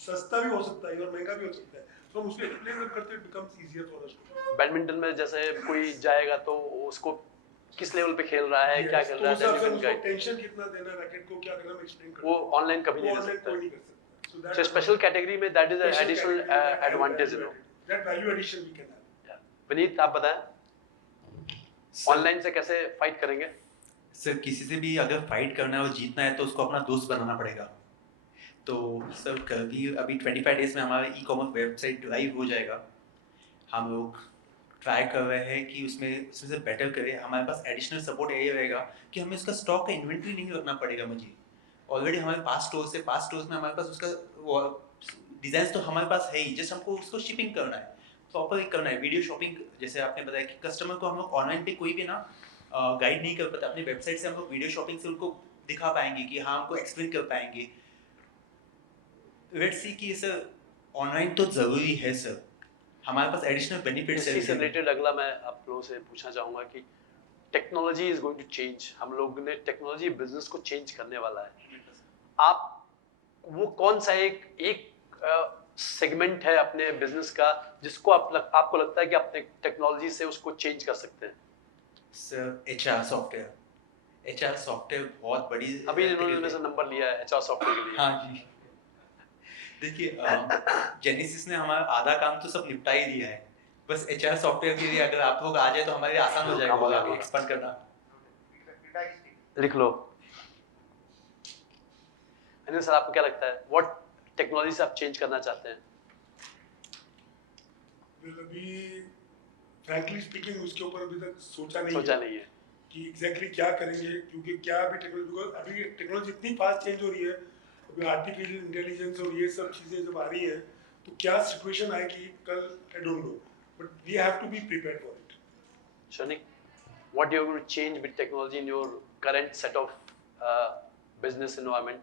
सस्ता भी हो सकता है और महंगा भी हो सकता है, तो हम उसको एक्सप्लेन करते it becomes easier for us too. Badminton में जैसे कोई जाएगा तो उसको किस लेवल पे खेल रहा है, क्या खेल तो रहा उस है, हिसाब से then you उसको can guide. टेंशन कितना देना रैकेट को, क्या करना, हम एक्सप्लेन करते वो हैं। ऑनलाइन कभी नहीं वो दे ऑनलाइन सकता कोई है. नहीं कर सकता। So So that special category में that is an special additional category, that advantage, you know. that value addition we can have. Vineet आप बताएं, ऑनलाइन से कैसे फाइट करेंगे? सर किसी से भी अगर फाइट करना है और जीतना है तो उसको अपना दोस्त बनाना पड़ेगा। तो सर करवीर अभी 25 डेज में हमारा ई-कॉमर्स वेबसाइट लाइव हो जाएगा। हम लोग ट्राई कर रहे हैं कि उसमें से बेटर करें। हमारे पास एडिशनल सपोर्ट ये रहेगा कि हमें उसका स्टॉक का इन्वेंट्री नहीं रखना पड़ेगा मुझे। ऑलरेडी हमारे पास स्टोर्स में हमारे पास उसका डिज़ाइन तो हमारे पास है ही, जस्ट हमको उसको शिपिंग करना है, प्रॉपर करना है। वीडियो शॉपिंग जैसे आपने बताया कि कस्टमर को हम लोग ऑनलाइन पे कोई भी ना गाइड नहीं कर पाता, अपनी वेबसाइट से हम लोग वीडियो शॉपिंग से उनको दिखा पाएंगे कि हाँ हमको एक्सप्लेन कर पाएंगे। लेट्स सी कि सर ऑनलाइन तो ज़रूरी है सर, हमारे पास एडिशनल बेनिफिट्स है। इसी से रिलेटेड अगला मैं आप लोगों से पूछना चाहूँगा कि technology is going to change, हम लोग ने टेक्नोलॉजी बिजनेस को चेंज करने वाला है। आप वो कौन सा एक सेगमेंट है अपने बिजनेस का जिसको आपको लगता है कि आप टेक्नोलॉजी से उसको चेंज कर सकते हैं? सर एचआर सॉफ्टवेयर बहुत बड़ी अभी इन्होंने मेरे से नंबर लिया है एचआर सॉफ्टवेयर के लिए। हाँ जी, देखिए जेनेसिस ने हमारा आधा काम तो सब निपटा ही दिया है, बस एचआर सॉफ्टवेयर के लिए अगर आप लोग आ जाए तो हमारे लिए आसान हो जाएगा वो आगे एक्सपांड करना। लिख लो। अनिल सर आपको क्या लगता है, व्हाट टेक्नोलॉजी से आप चेंज करना चाहते हैं? अभी फ्रैंकली स्पीकिंग उसके ऊपर अभी तक सोचा नहीं है कि एग्जैक्टली क्या करेंगे, क्योंकि क्या अभी टेक्नोलॉजी इतनी फास्ट चेंज हो रही है, अभी आर्टिफिशियल इंटेलिजेंस और ये सब चीज़ें जब आ रही हैं तो क्या सिचुएशन आएगी कल, I don't know, but we have to be prepared for it. Shrenik, what you are going to change with technology in your current set of business environment?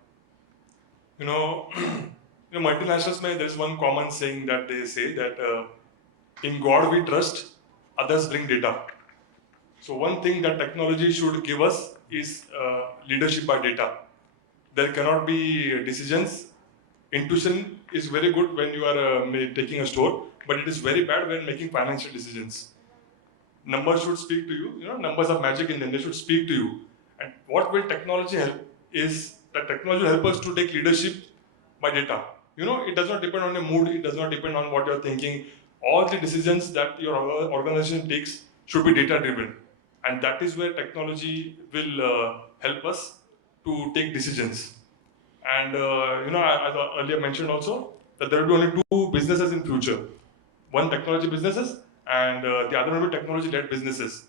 Multinationals, there is one common saying that they say that in God we trust, others bring data. So one thing that technology should give us is leadership by data. There cannot be decisions. Intuition is very good when you are taking a store, but it is very bad when making financial decisions. Numbers should speak to you. Numbers are magic in them. They should speak to you. And what will technology help is that technology will help us to take leadership by data. It does not depend on your mood. It does not depend on what you're thinking. All the decisions that your organization takes should be data driven. And that is where technology will help us to take decisions. And as I earlier mentioned also, that there will be only two businesses in future. One technology businesses and the other will be technology-led businesses.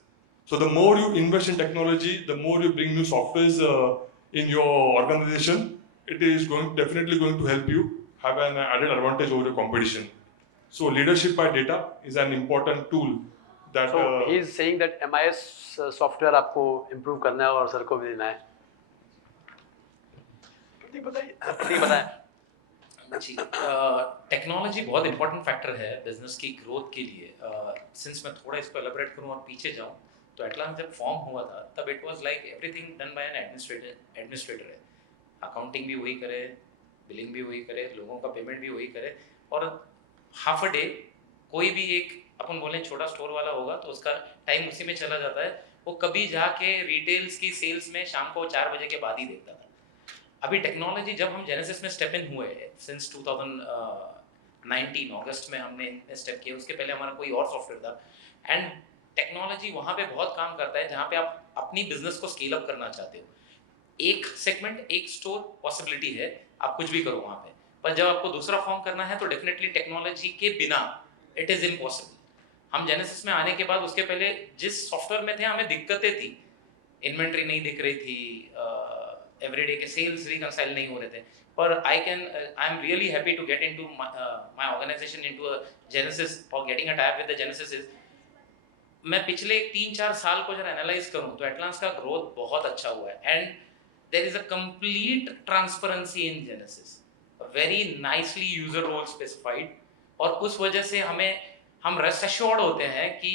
So the more you invest in technology, the more you bring new softwares in your organization, it is definitely going to help you have an added advantage over your competition. So leadership by data is an important tool. That, so he is saying that MIS software आपको improve करना है और sir को भी देना है। प्रतीक बताइए। जी, technology बहुत इंपॉर्टेंट फैक्टर है बिजनेस की ग्रोथ के लिए। सिंस मैं थोड़ा इसको एलाबोरेट करूँ और पीछे जाऊँ तो एटलांस जब फॉर्म हुआ था तब it was like everything done by an administrator है। अकाउंटिंग भी वही करे, बिलिंग भी वही करे, लोगों का पेमेंट भी वही करे, और हाफ अ डे कोई भी एक अपन बोलें छोटा स्टोर वाला होगा तो उसका टाइम उसी में चला जाता है। वो कभी जाके रिटेल्स की सेल्स में शाम को 4 बजे के बाद ही देखता था। अभी टेक्नोलॉजी जब हम जेनेसिस में स्टेप इन हुए सिंस 2019 अगस्त में हमने स्टेप किया, उसके पहले हमारा कोई और सॉफ्टवेयर था। एंड टेक्नोलॉजी वहाँ पे बहुत काम करता है जहाँ पे आप अपनी बिजनेस को स्केल अप करना चाहते हो। एक सेगमेंट, एक स्टोर पॉसिबिलिटी है, आप कुछ भी करो वहाँ पे, पर जब आपको दूसरा फॉर्म करना है तो डेफिनेटली टेक्नोलॉजी के बिना इट इज़ इम्पॉसिबल। हम जेनेसिस में आने के बाद उसके पहले जिस सॉफ्टवेयर में थे हमें दिक्कतें थी, इन्वेंट्री नहीं दिख रही थी, एवरीडे के सेल्स रिकंसाइल नहीं हो रहे थे, पर I am really happy to get into my organization into Genesis और getting a tie up with the Genesis. मैं पिछले 3-4 साल को जरा एनालाइज करूं तो एटलांस का ग्रोथ बहुत अच्छा हुआ है and there is a complete transparency in Genesis, very nicely user role specified, और उस वजह से हम रेस्ट एश्योर्ड होते हैं कि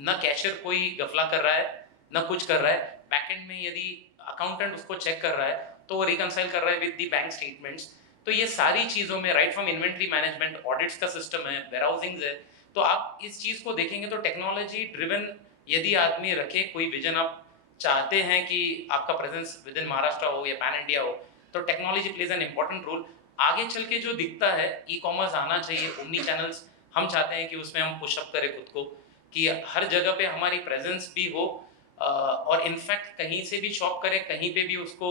न कैशियर कोई गफला कर रहा है न कुछ कर रहा है। बैकएंड में यदि अकाउंटेंट उसको चेक कर रहा है तो वो रिकंसाइल कर रहा है विद द बैंक स्टेटमेंट्स। तो ये सारी चीज़ों में right from inventory management, audits का सिस्टम है, वेयरहाउसिंग है, तो आप इस चीज़ को देखेंगे तो टेक्नोलॉजी ड्रिवन यदि आदमी रखे, कोई विजन आप चाहते हैं कि आपका प्रेजेंस विद इन महाराष्ट्र हो या पैन इंडिया हो, तो technology plays an important role. आगे चल के जो दिखता है ई कॉमर्स आना चाहिए, ओमनी चैनल्स हम चाहते हैं कि उसमें हम पुशअप करें खुद को, कि हर जगह पे हमारी प्रेजेंस भी हो, और इनफैक्ट कहीं से भी शॉप करें, कहीं पे भी उसको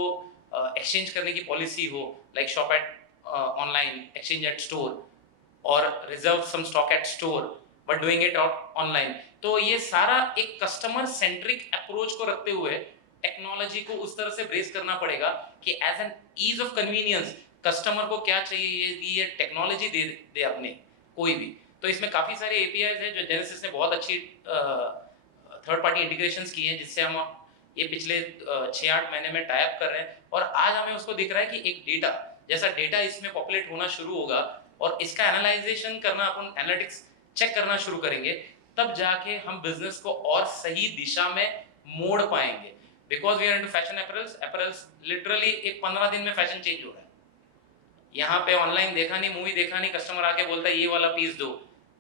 एक्सचेंज करने की पॉलिसी हो, like shop at online, exchange at store, और reserve some stock at store but doing it out online. तो ये सारा एक कस्टमर सेंट्रिक अप्रोच को रखते हुए टेक्नोलॉजी को उस तरह से ब्रेस करना पड़ेगा कि as an ease of convenience customer को क्या चाहिए ये टेक्नोलॉजी दे अपने कोई भी। तो इसमें काफ़ी सारे एपीआईज हैं जो जेनेसिस ने बहुत अच्छी थर्ड पार्टी इंटीग्रेशंस की हैं, जिससे हम ये पिछले 6-8 महीने में टाइप कर रहे हैं, और आज हमें उसको दिख रहा है कि एक डेटा जैसा डेटा इसमें पॉपुलेट होना शुरू होगा और इसका एनालाइजेशन करना, अपन एनालिटिक्स चेक करना शुरू करेंगे, तब जाके हम बिजनेस को और सही दिशा में मोड़ पाएंगे। Because we are into fashion apparels literally एक 15 दिन में फैशन चेंज हो रहा है। यहाँ पे ऑनलाइन देखा नहीं, मूवी देखा नहीं, कस्टमर आके बोलता है ये वाला पीस दो,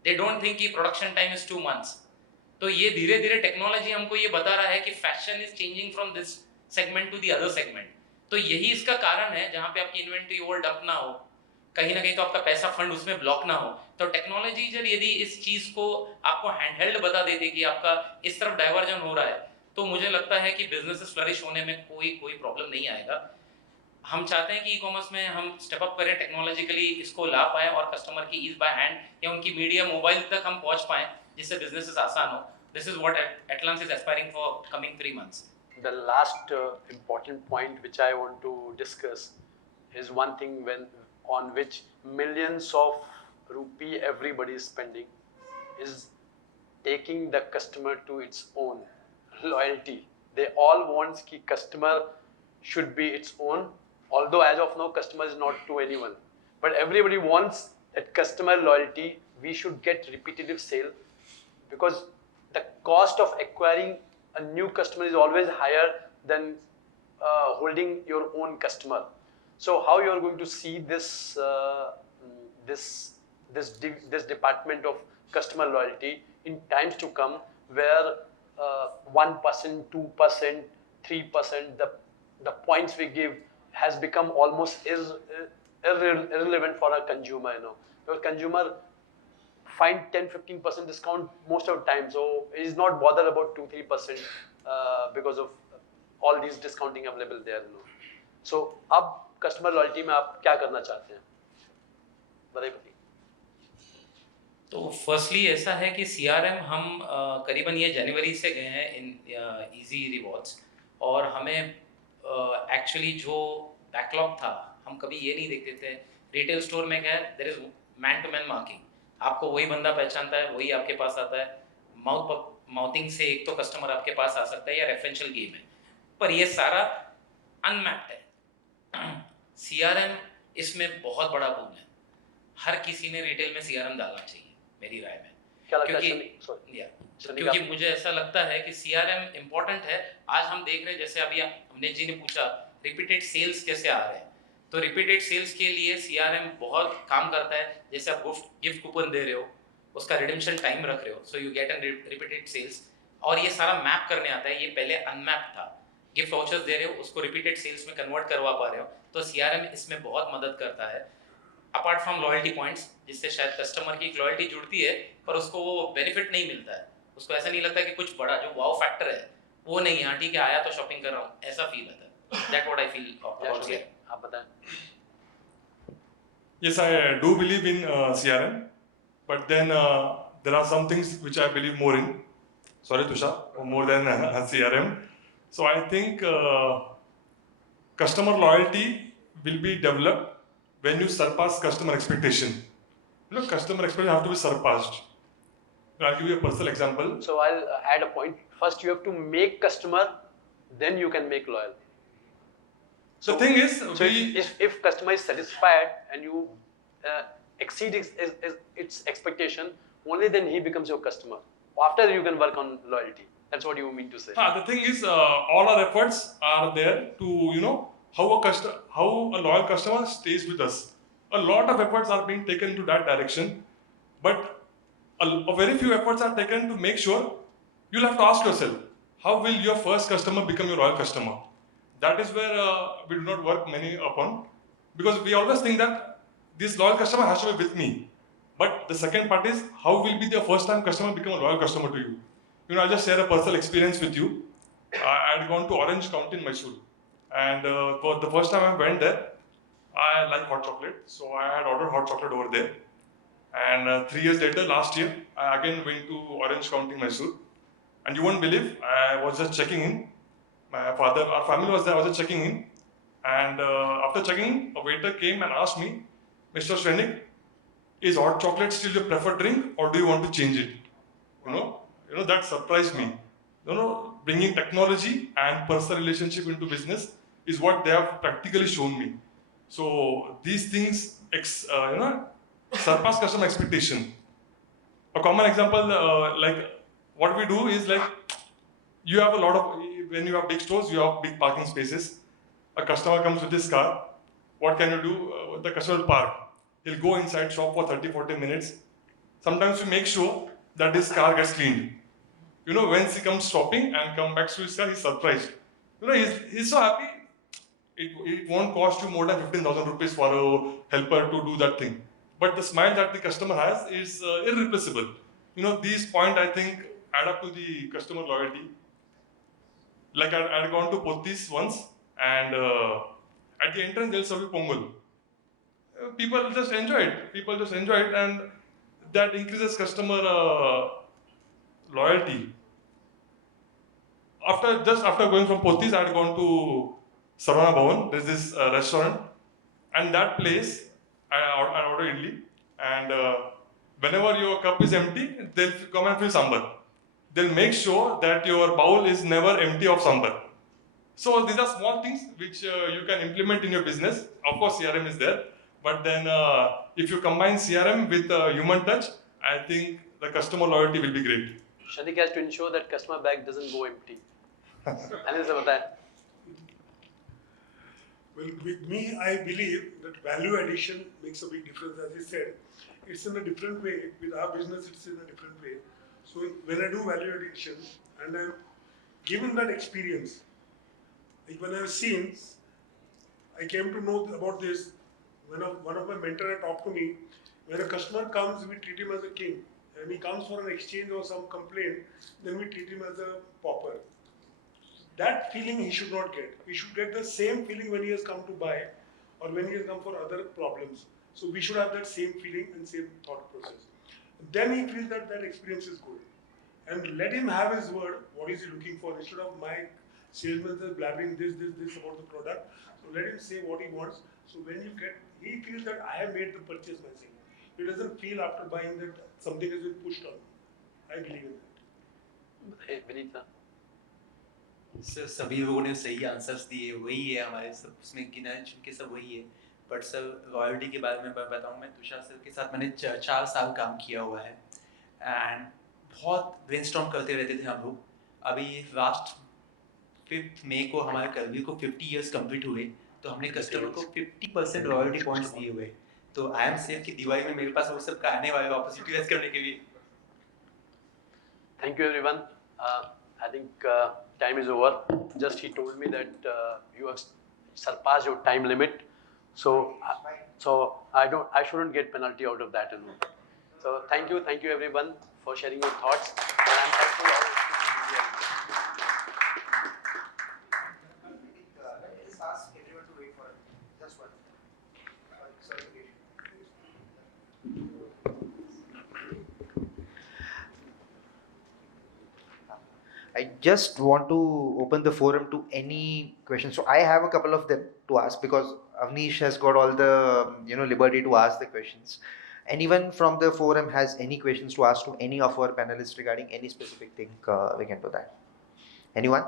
दे डोंट थिंक कि प्रोडक्शन टाइम इज 2 months। तो ये धीरे धीरे टेक्नोलॉजी हमको ये बता रहा है कि fashion is changing from this segment to the other segment. तो यही इसका कारण है, जहाँ पे आपकी इन्वेंट्री ओवर डंप ना हो, कहीं ना कहीं तो आपका पैसा फंड उसमें ब्लॉक ना हो। तो टेक्नोलॉजी जब यदि इस चीज को आपको हैंडहेल्ड बता देती कि आपका इस तरफ डाइवर्जन हो रहा है, तो मुझे लगता है कि बिजनेसेस फ्लरिश होने में कोई प्रॉब्लम नहीं आएगा। हम चाहते हैं कि ई कॉमर्स में हम स्टेप अप करें, टेक्नोलॉजिकली इसको ला पाएं और कस्टमर की ईज बाय हैंड या उनकी मीडिया मोबाइल तक हम पहुंच पाएं, जिससे बिजनेसेस आसान हो। This is what Atlance is aspiring for coming 3 months. The last important point which I want to discuss is one thing on which millions of rupee everybody is spending is taking the customer to its own loyalty. They all want कि customer should be its own, although as of now customer is not to anyone, but everybody wants that customer loyalty. We should get repetitive sale, because the cost of acquiring a new customer is always higher than holding your own customer. So how you are going to see this department of customer loyalty in times to come, where 1%, 2%, 3%, the points we give has become almost irrelevant for a consumer. Your consumer find 10-15% discount most of the time, so he is not bothered about 2-3% because of all these discounting available there. So अब customer loyalty में आप क्या करना चाहते हैं, बताइए प्रतीक। तो firstly ऐसा है कि CRM हम करीबन ये जनवरी से गए हैं इन इजी रिवॉर्ड्स, और हमें एक्चुअली जो बैकलॉग था हम कभी ये नहीं देखते थे। रिटेल स्टोर में क्या है, there is man to man marking, आपको वही बंदा पहचानता है, वही आपके पास आता है। माउथिंग से एक तो कस्टमर आपके पास आ सकता है या रेफरेंशियल गेम है, पर ये सारा अनमैप्ड है। CRM इसमें बहुत बड़ा बूम है, हर किसी ने रिटेल में CRM डालना चाहिए मेरी राय में। क्या लगता है? क्योंकि मुझे ऐसा लगता है कि CRM इम्पोर्टेंट है। आज हम देख रहे हैं, जैसे अभी अवनीश जी ने पूछा रिपीटेड सेल्स कैसे आ रहे हैं, तो रिपीटेड सेल्स के लिए CRM बहुत काम करता है। जैसे आप गिफ्ट कूपन दे रहे हो, उसका रिडेम्पशन टाइम रख रहे हो, so you get an repeated sales, और ये सारा मैप करने आता है। ये पहले अनमैप था, गिफ्ट वाउचर्स दे रहे हो, उसको रिपीटेड सेल्स में कन्वर्ट करवा पा रहे हो, तो CRM इसमें बहुत मदद करता है। अपार्ट फ्रॉम लॉयल्टी पॉइंट्स, जिससे शायद कस्टमर की लॉयल्टी जुड़ती है, पर उसको वो बेनिफिट नहीं मिलता है, उसको ऐसा नहीं लगता कि कुछ बड़ा जो वाव फैक्टर है वो नहीं है। हाँ ठीक है, आया तो शॉपिंग कर रहा हूँ, ऐसा फील आता है। That what I feel about CRM। आप बताएं। Yes, I do believe in CRM, but then there are some things which I believe more in. Sorry, Tushar, more than CRM. So I think customer loyalty will be developed when you surpass customer expectation. Customer expectation have to be surpassed. I'll give you a personal example. So I'll add a point. First, you have to make customer, then you can make loyal. So the thing is, so if customer is satisfied and you exceed its expectation, only then he becomes your customer. After you can work on loyalty. That's what you mean to say. The thing is, all our efforts are there to how a loyal customer stays with us. A lot of efforts are being taken into that direction, but a very few efforts are taken to make sure. You'll have to ask yourself, how will your first customer become your loyal customer? That is where we do not work many upon, because we always think that this loyal customer has to be with me. But the second part is, how will be the first time customer become a loyal customer to you? You know, I'll just share a personal experience with you. I had gone to Orange County in Mysore, and for the first time I went there, I like hot chocolate, so I had ordered hot chocolate over there. And 3 years later, last year, I again went to Orange County, Mysore. And you won't believe, I was just checking in. Our family was there, I was just checking in. And after checking in, a waiter came and asked me, Mr. Shrenik, is hot chocolate still your preferred drink, or do you want to change it? You know, that surprised me. You know, bringing technology and personal relationship into business is what they have practically shown me. So these things, surpass customer expectation. A common example, like what we do is like, you have a lot of, when you have big stores, you have big parking spaces. A customer comes with his car. What can you do? The customer will park. He'll go inside shop for 30-40 minutes. Sometimes we make sure that his car gets cleaned. You know, once he comes shopping and come back to his car, he's surprised. You know, he's so happy. It won't cost you more than 15,000 rupees for a helper to do that thing. But the smile that the customer has is irreplaceable. You know, these points, I think, add up to the customer loyalty. Like I had gone to Pottis once, and at the entrance they'll serve you pongal. People just enjoy it. People just enjoy it, and that increases customer loyalty. After going from Pottis, I had gone to Sarvana Bhavan. There's this restaurant, and that place, I ordered idli, and whenever your cup is empty, they'll come and fill sambar. They'll make sure that your bowl is never empty of sambar. So these are small things which you can implement in your business. Of course, CRM is there, but then if you combine CRM with human touch, I think the customer loyalty will be great. Shrenik has to ensure that customer bag doesn't go empty. Anil se bataya. Well, with me, I believe that value addition makes a big difference. As I said, it's in a different way. With our business, it's in a different way. So when I do value addition and I'm given that experience, like when I've seen, I came to know about this when one of my mentors had talked to me. When a customer comes, we treat him as a king. And he comes for an exchange or some complaint, then we treat him as a pauper. That feeling he should not get. He should get the same feeling when he has come to buy or when he has come for other problems. So we should have that same feeling and same thought process. Then he feels that that experience is good. And let him have his word, what is he looking for, instead of my salesman is blabbing this about the product. So let him say what he wants. So when you get, he feels that I have made the purchase myself. He doesn't feel after buying that something has been pushed on. I believe in that. Hey, Vineet. Sir सभी लोगों ने सही answers दिए, वही है हमारे सब उसमें गिना चुन के सब वही है. बट सर लॉयल्टी के बारे में मैं बताऊँ, मैं तुषार सर के साथ मैंने 4 साल काम किया हुआ है एंड बहुत ब्रेनस्टॉर्म करते रहते थे हम लोग. अभी लास्ट 5th मई को हमारे करवीर को 50 इयर्स कंप्लीट हुए, तो हमने कस्टमर को 50% रॉयल्टी पॉइंट्स दिए हुए. तो आई एम सेफ कि दिवाली में मेरे पास वो सब आने वाले वापस यूटिलाइज करने के लिए. Thank you, everyone. I think time is over. Just he told me that you have surpassed your time limit, so I shouldn't get penalty out of that. So thank you everyone for sharing your thoughts, and I'm thankful all of you to be here. Just ask everyone to wait for it. Just one. Certification. I just want to open the forum to any questions. So I have a couple of them to ask because Avneesh has got all the liberty to ask the questions. Anyone from the forum has any questions to ask to any of our panelists regarding any specific thing, we can do that. Anyone?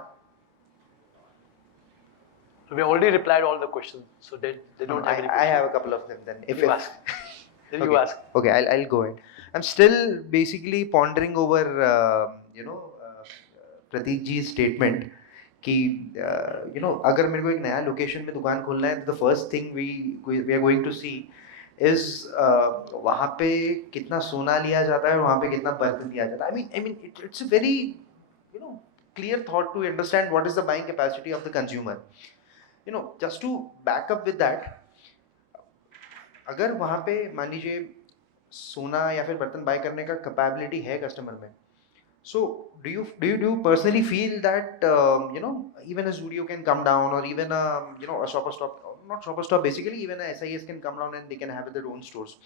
We already replied all the questions, so they don't have any questions. I have a couple of them then. You ask. Then okay. you ask. Okay, I'll go ahead. I'm still basically pondering over, Pratik ji's statement कि अगर मेरे को एक नया location में दुकान खोलना है, the first thing we are going to see is वहाँ पे कितना सोना लिया जाता है और वहाँ पे कितना बर्तन लिया जाता है. It's a very, you know, clear thought to understand what is the buying capacity of the consumer. You know, just to back up with that, अगर वहाँ पे मान लीजिए सोना या फिर बर्तन बाय करने का कैपेबिलिटी है कस्टमर में, so do you personally feel that you know, even a Zudio can come down, or even a, you know, a Shopper Stop, not Shopper Stop, basically even a SIS can come down and they can have their own stores.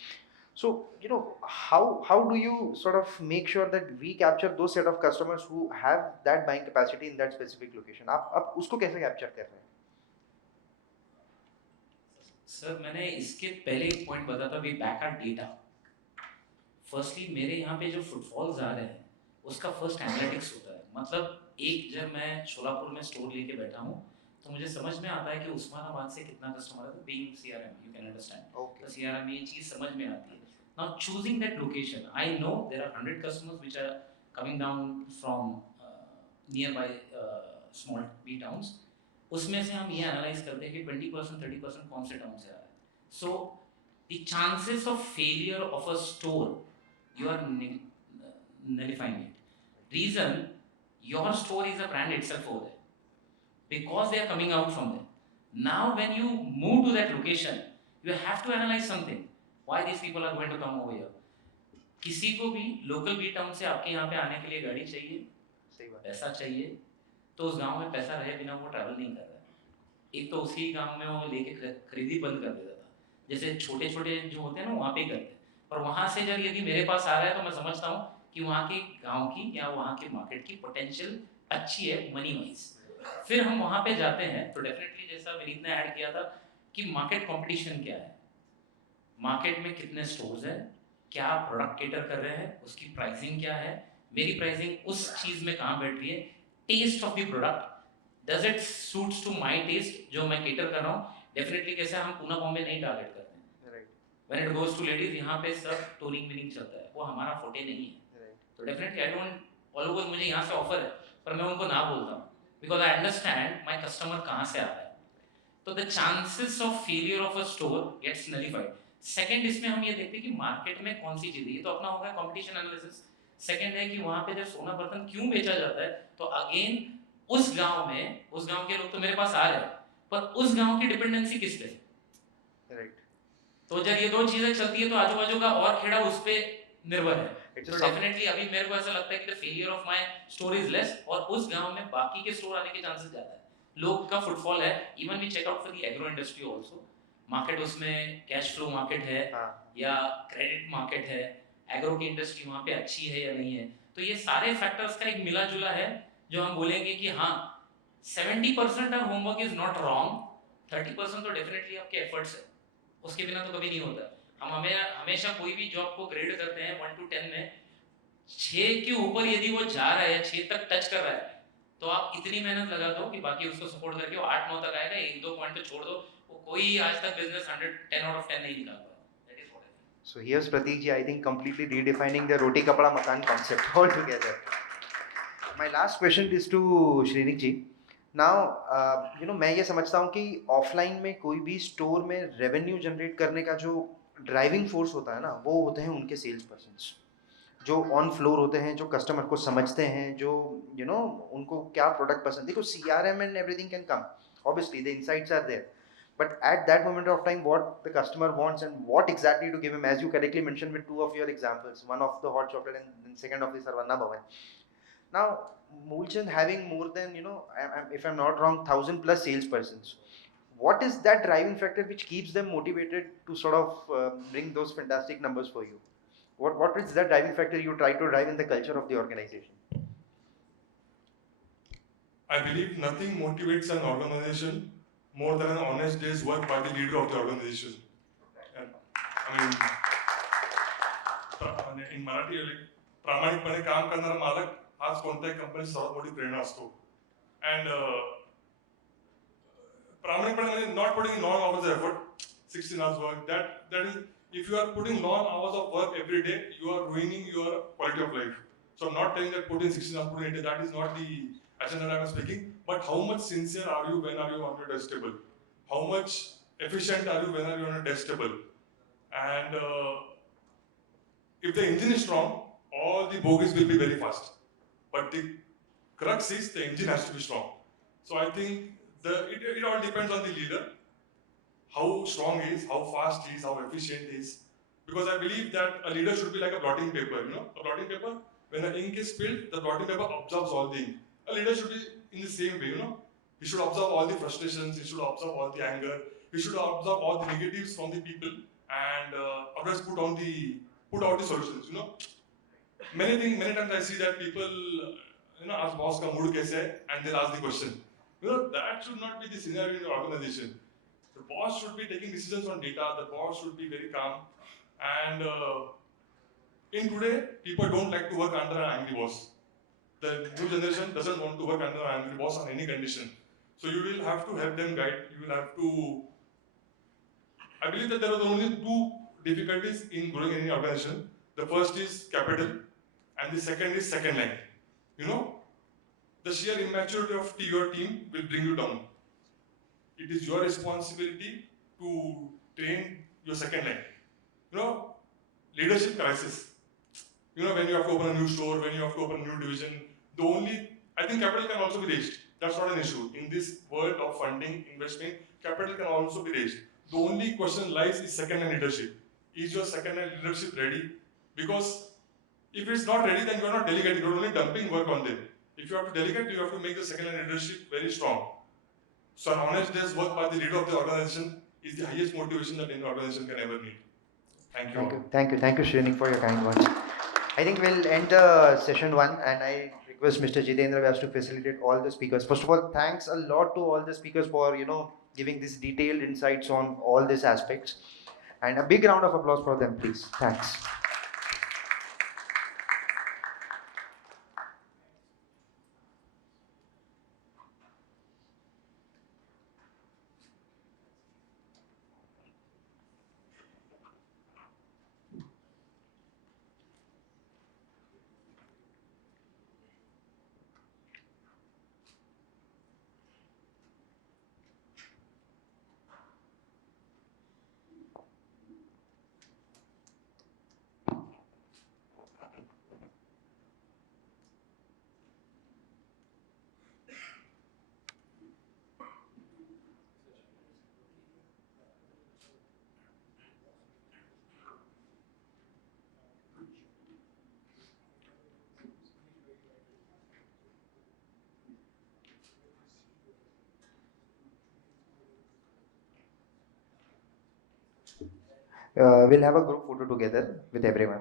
So, you know, how do you sort of make sure that we capture those set of customers who have that buying capacity in that specific location? आप उसको कैसे capture कर रहे हैं? Sir मैंने इसके पहले एक पॉइंट बताया था, we back our data. Firstly मेरे यहाँ पे जो फुटफॉल्स आ रहे हैं उसका फर्स्ट एनालिटिक्स होता है. मतलब एक जब मैं शोलापुर में स्टोर लेके बैठा हूँ तो मुझे समझ में आता है कि उस्मानाबाद से कितना कस्टमर है. Being CRM you can understand. Okay. तो सीआरएम में ये चीज़ समझ में आती है. Now choosing that location, I know there are 100 customers which are coming down from near by small B towns. उसमें से हम ये एनालाइज करते हैं कि 20% 30% कौन से टाउन से आ रहा है. So the chances of failure of a store, you are nullifying it. Reason, your store is a brand itself over there because they are coming out from there. Now when you move to that location, you have to analyze something, why these people are going to come over here. किसी को भी local B town से आपके यहाँ पे आने के लिए गाड़ी चाहिए, सही बात. पैसा चाहिए, तो उस गांव में पैसा रहे बिना वो ट्रैवल नहीं कर रहा है. एक तो उसी गांव में वो लेके खरीदी बंद कर देता था, जैसे छोटे छोटे जो होते हैं ना वहाँ पे ही करते हैं. पर वहाँ से जब यदि मेरे पास आ रहा है तो मैं समझता हूँ कि वहाँ के गांव की या वहाँ के मार्केट की पोटेंशियल अच्छी है मनी वाइज. फिर हम वहाँ पे जाते हैं तो डेफिनेटली जैसा विनीत ने ऐड किया था कि मार्केट कंपटीशन क्या है, मार्केट में कितने स्टोर्स हैं, क्या प्रोडक्ट केटर कर रहे हैं, उसकी प्राइसिंग क्या है, मेरी प्राइसिंग उस चीज़ में कहाँ बैठ रही है, taste of the product, does it suits to my taste जो मैं केटर कर रहा हूँ. डेफिनेटली कैसे हम पूना बॉम्बे नहीं टारगेट करते हैं. Right. When it goes to ladies, यहाँ पे सब टोनिंग मीनिंग चलता है, वो हमारा फोटे नहीं है. Right. तो डेफिनेटली आई डोंट ऑलवेज मुझे यहाँ से ऑफर है पर मैं उनको ना बोलता हूँ because I understand my customer कहाँ से आ रहा है. तो the chances of failure of a store gets nullified. Second इसमें हम ये देखते हैं कि मार्केट में कौन सी चीज़ है, ये तो अपना होगा कंपटीशन एनालिसिस. सेकंड है कि वहाँ पे जब सोना बर्तन क्यों बेचा जाता है, तो अगेन उस गांव में उस गांव के लोग तो मेरे पास आ रहे हैं पर उस गांव की डिपेंडेंसी किस पे. Right. तो जब ये दो चीजें चलती है तो आजू बाजू का और खेड़ा उस पे निर्भर है. It's तो some- डेफिनेटली अभी मेरे को ऐसा लगता है कि the failure of my store is less और उस गांव में बाकी के स्टोर आने के चांसेस ज्यादा है. लोग का फुटफॉल है. Even we check out for the agro industry also. Market उसमें कैश फ्लो मार्केट है हाँ. या क्रेडिट मार्केट है, एग्रो की इंडस्ट्री वहाँ पे अच्छी है या नहीं है. तो ये सारे फैक्टर्स का एक मिला जुला है जो हम बोलेंगे कि हाँ 70% of homework is not wrong, 30% तो डेफिनेटली आपके एफर्ट्स है, उसके बिना तो कभी नहीं होता. हम हमेशा कोई भी जॉब को ग्रेड करते हैं 1 to 10 में, 6 के ऊपर यदि वो जा रहा है या 6 तक टच कर रहा है तो आप इतनी मेहनत लगा दो कि बाकी उसको सपोर्ट करके वो 8-9 तक आएगा. 1-2 पॉइंट तो छोड़ दो, वो कोई आज तक बिजनेस 10 आउट ऑफ 10 नहीं निकाल पाया. That is what I think. So here's Pratik ji, I think completely redefining the roti kapda makan concept altogether. My last question is to Shrenik ji. Now, you know, मैं ये समझता हूँ कि offline में कोई भी स्टोर में revenue generate करने का जो ड्राइविंग फोर्स होता है ना, वो होते हैं उनके सेल्स पर्सन्स जो ऑन फ्लोर होते हैं, जो कस्टमर को समझते हैं, जो यू नो उनको क्या प्रोडक्ट पसंद. देखो CRM and everything can come, obviously the insights are there, but at that moment of time what the customer wants and what exactly to give him, as you correctly mentioned with two of your examples, one of the hot chocolate and then second of the Sarvana Bhavan. Now Moolchand having more than, you know, if I'm not wrong, 1,000 plus salespersons, what is that driving factor which keeps them motivated to sort of bring those fantastic numbers for you? What is that driving factor you try to drive in the culture of the organization? I believe nothing motivates an organization more than an honest day's work by the leader of the organization. And, I mean, in Marathi, प्रामाणिकपणे काम करणारा मालक हाच कोणत्याही कंपनीची सर्वात मोठी प्रेरणा असतो. And प्रामाणिकपणे म्हणजे not putting long hours of effort, 16 hours work. That is, if you are putting long hours of work every day, you are ruining your quality of life. So I'm not telling that put in 16 hours, put in 8 days. That is not the action that I am speaking. But how much sincere are you when are you on your desk table? How much efficient are you when are you on your desk table? And if the engine is strong, all the bogies will be very fast. But the crux is the engine has to be strong. So I think it all depends on the leader, how strong he is, how fast he is, how efficient he is. Because I believe that a leader should be like a blotting paper, a blotting paper, when the ink is spilled, the blotting paper absorbs all the ink. A leader should be in the same way, He should absorb all the frustrations, he should absorb all the anger, he should absorb all the negatives from the people and otherwise put out the solutions, many times I see that people, ask boss ka mood kaise hai, and they'll ask the question. That should not be the scenario in your organization. The boss should be taking decisions on data. The boss should be very calm. And in today, people don't like to work under an angry boss. The new generation doesn't want to work under an angry boss on any condition. So you will have to help them guide. You will have to. I believe that there are only two difficulties in growing any organization. The first is capital, and the second is second line. The sheer immaturity of your team will bring you down. It is your responsibility to train your second line. Leadership crisis. When you have to open a new store, when you have to open a new division, I think capital can also be raised. That's not an issue. In this world of funding, investment, capital can also be raised. The only question lies is second line leadership. Is your second line leadership ready? Because if it's not ready, then you're not delegating, you're only dumping work on them. If you have to delegate, you have to make the second line leadership very strong. So an honest day's work by the leader of the organization is the highest motivation that any organization can ever need. Thank you. Thank you, Shrenik, for your kind words. I think we'll end the session one, and I request Mr. Jitendra Vyas to facilitate all the speakers. First of all, thanks a lot to all the speakers for giving these detailed insights on all these aspects, and a big round of applause for them, please. Thanks. We'll have a group photo together with everyone.